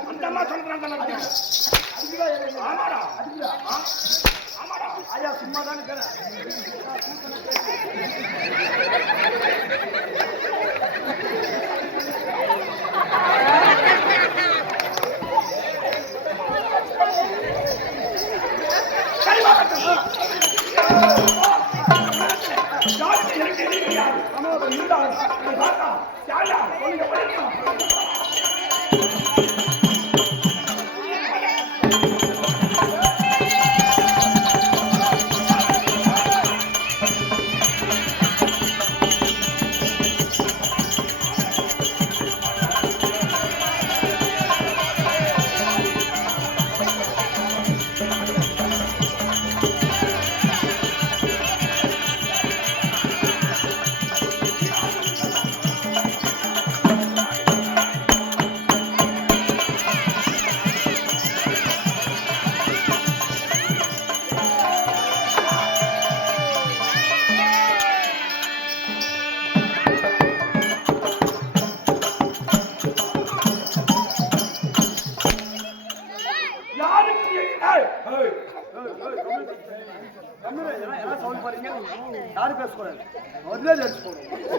அந்த அம்மா சொல்றாங்க ஆமாடா ஆமாடா ஐயா சும்மா தானே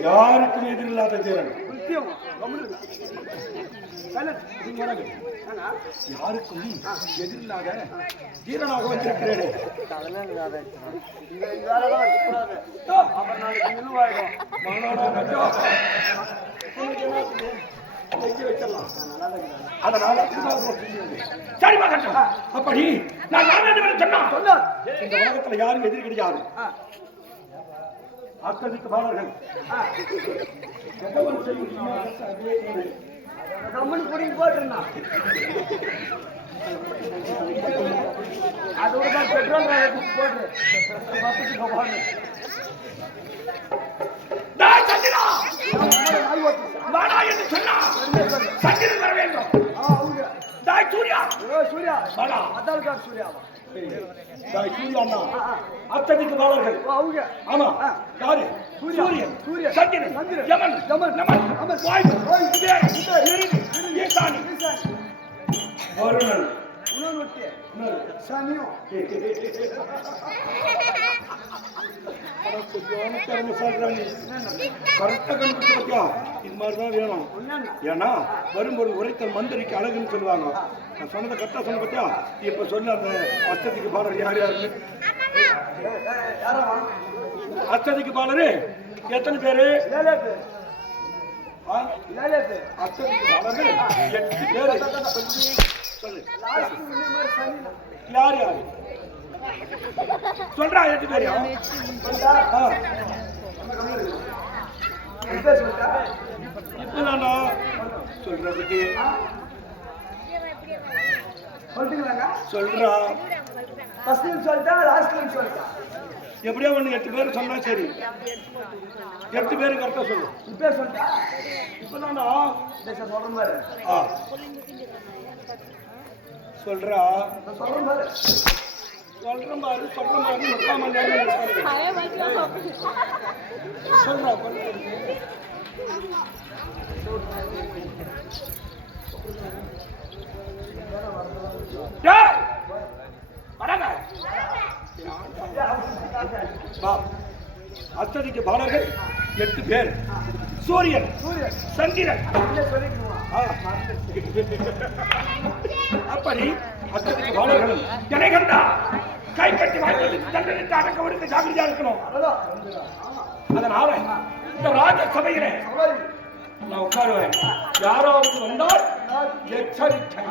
யாருக்கும் எதிரில்லாத தீரன் யாருக்கும் எதிரில்லாத தீரனாக வந்திருக்கிறேன் அப்படி நான் சொன்னா இந்த உலகத்துல யாரும் எதிரி கிடையாது அத்தனைக்கு பாடல்கள் அதோட தான் பெட்ரோல் போட்டு பத்துக்கு போகணும். டேய் சந்திரா, வாடா என்று சொன்னா சந்திரன் வர வேண்டும். அவங்க டேய் சூர்யா, சூர்யா வாடா. அதான் கார் சூர்யாவா? டேய் சூர்யாண்ணா, அத்தனைக்கு பாலர்கள். அவங்க ஆமா, யாரு? சூரியன், சந்திரன், யமன், நமன், வாயு, குபேரன், ஈசானி, வருணன், உணர்வுட்டு சமயம் ஏன்னா வரும்போது உரைத்தல் மந்திரிக்கு அழகுன்னு சொல்லுவாங்க. நான் சொன்னதை கரெக்டா சொன்ன பத்தியா? இப்ப சொன்ன அந்த அஷ்டதிக்கு பாடல் யார் யாருன்னு? அஷ்டதிக்கு பாடரு எத்தனை பேரு? அஷ்டதிக்கு பாடரு 8 பேரு. சொல்லு யார் யாரு சொல்றா? 8 பேரு. இப்பதானா சொல்றதுக்கு சொல்றா? எப்படியோ ஒண்ணு 8 பேர் சொன்னா சரி. 8 பேரு கரெக்டா சொல்லு. இப்பதானா சொல்றா? சொல்ற மாதிரி முக்காம சொல்றா. அஷ்டதிக்கு பாலர்கள் 8 பேர். சூரியன், சந்திரன். அப்படி அஷ்டதிக்கு பாலர்களும் என்னை கண்டா கை கட்டி வாங்கி தண்டனைக்கு அடக்க விடுக்க ஜாக்கிரதையா இருக்கணும். அதனால இந்த ராஜ சபையிலே நான் உட்காருவேன். யாராவது வந்தால் எச்சரிக்கை.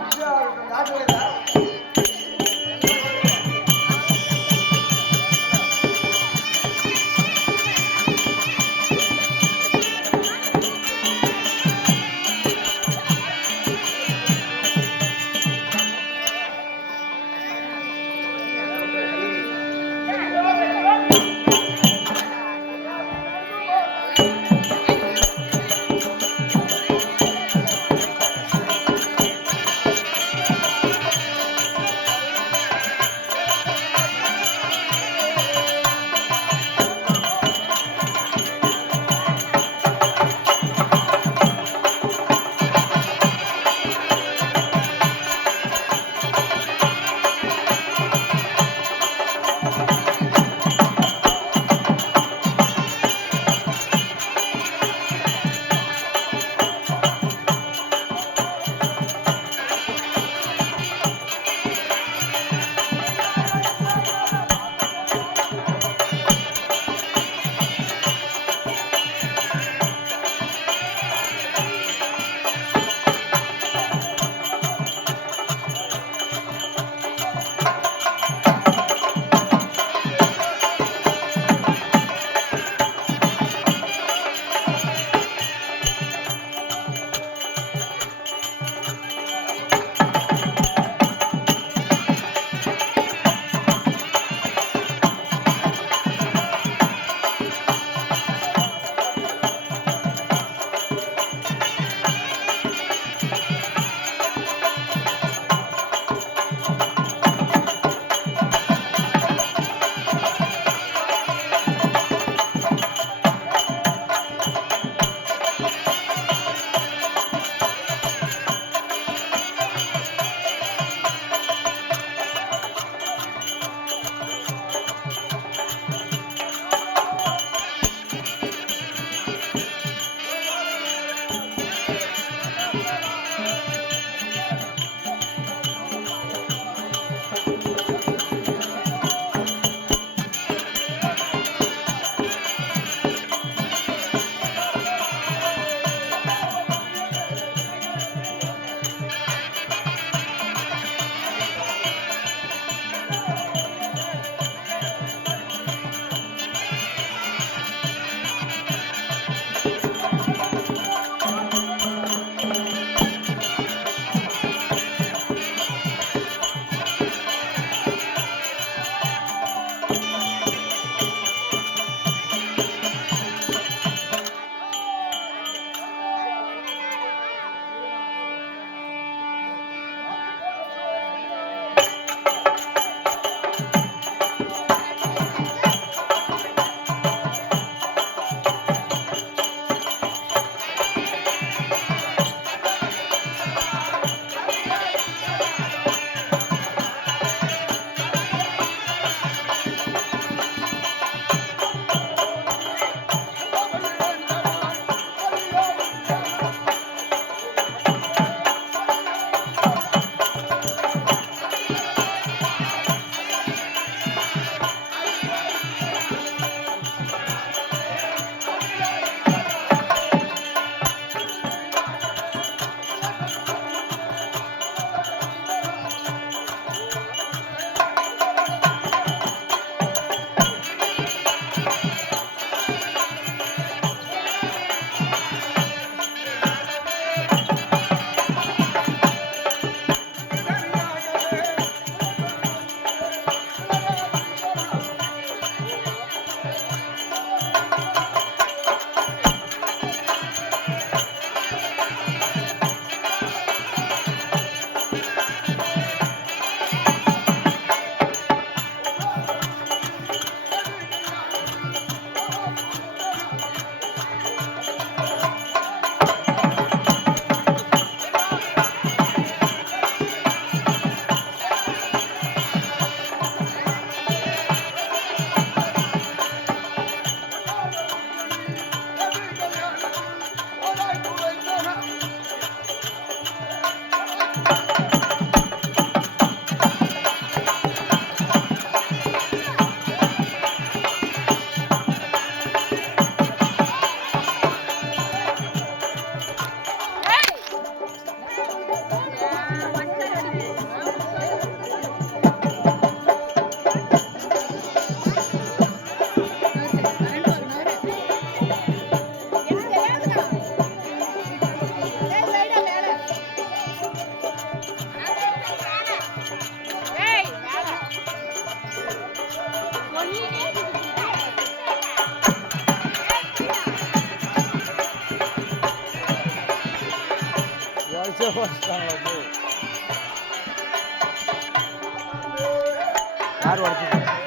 யார் உடச்சு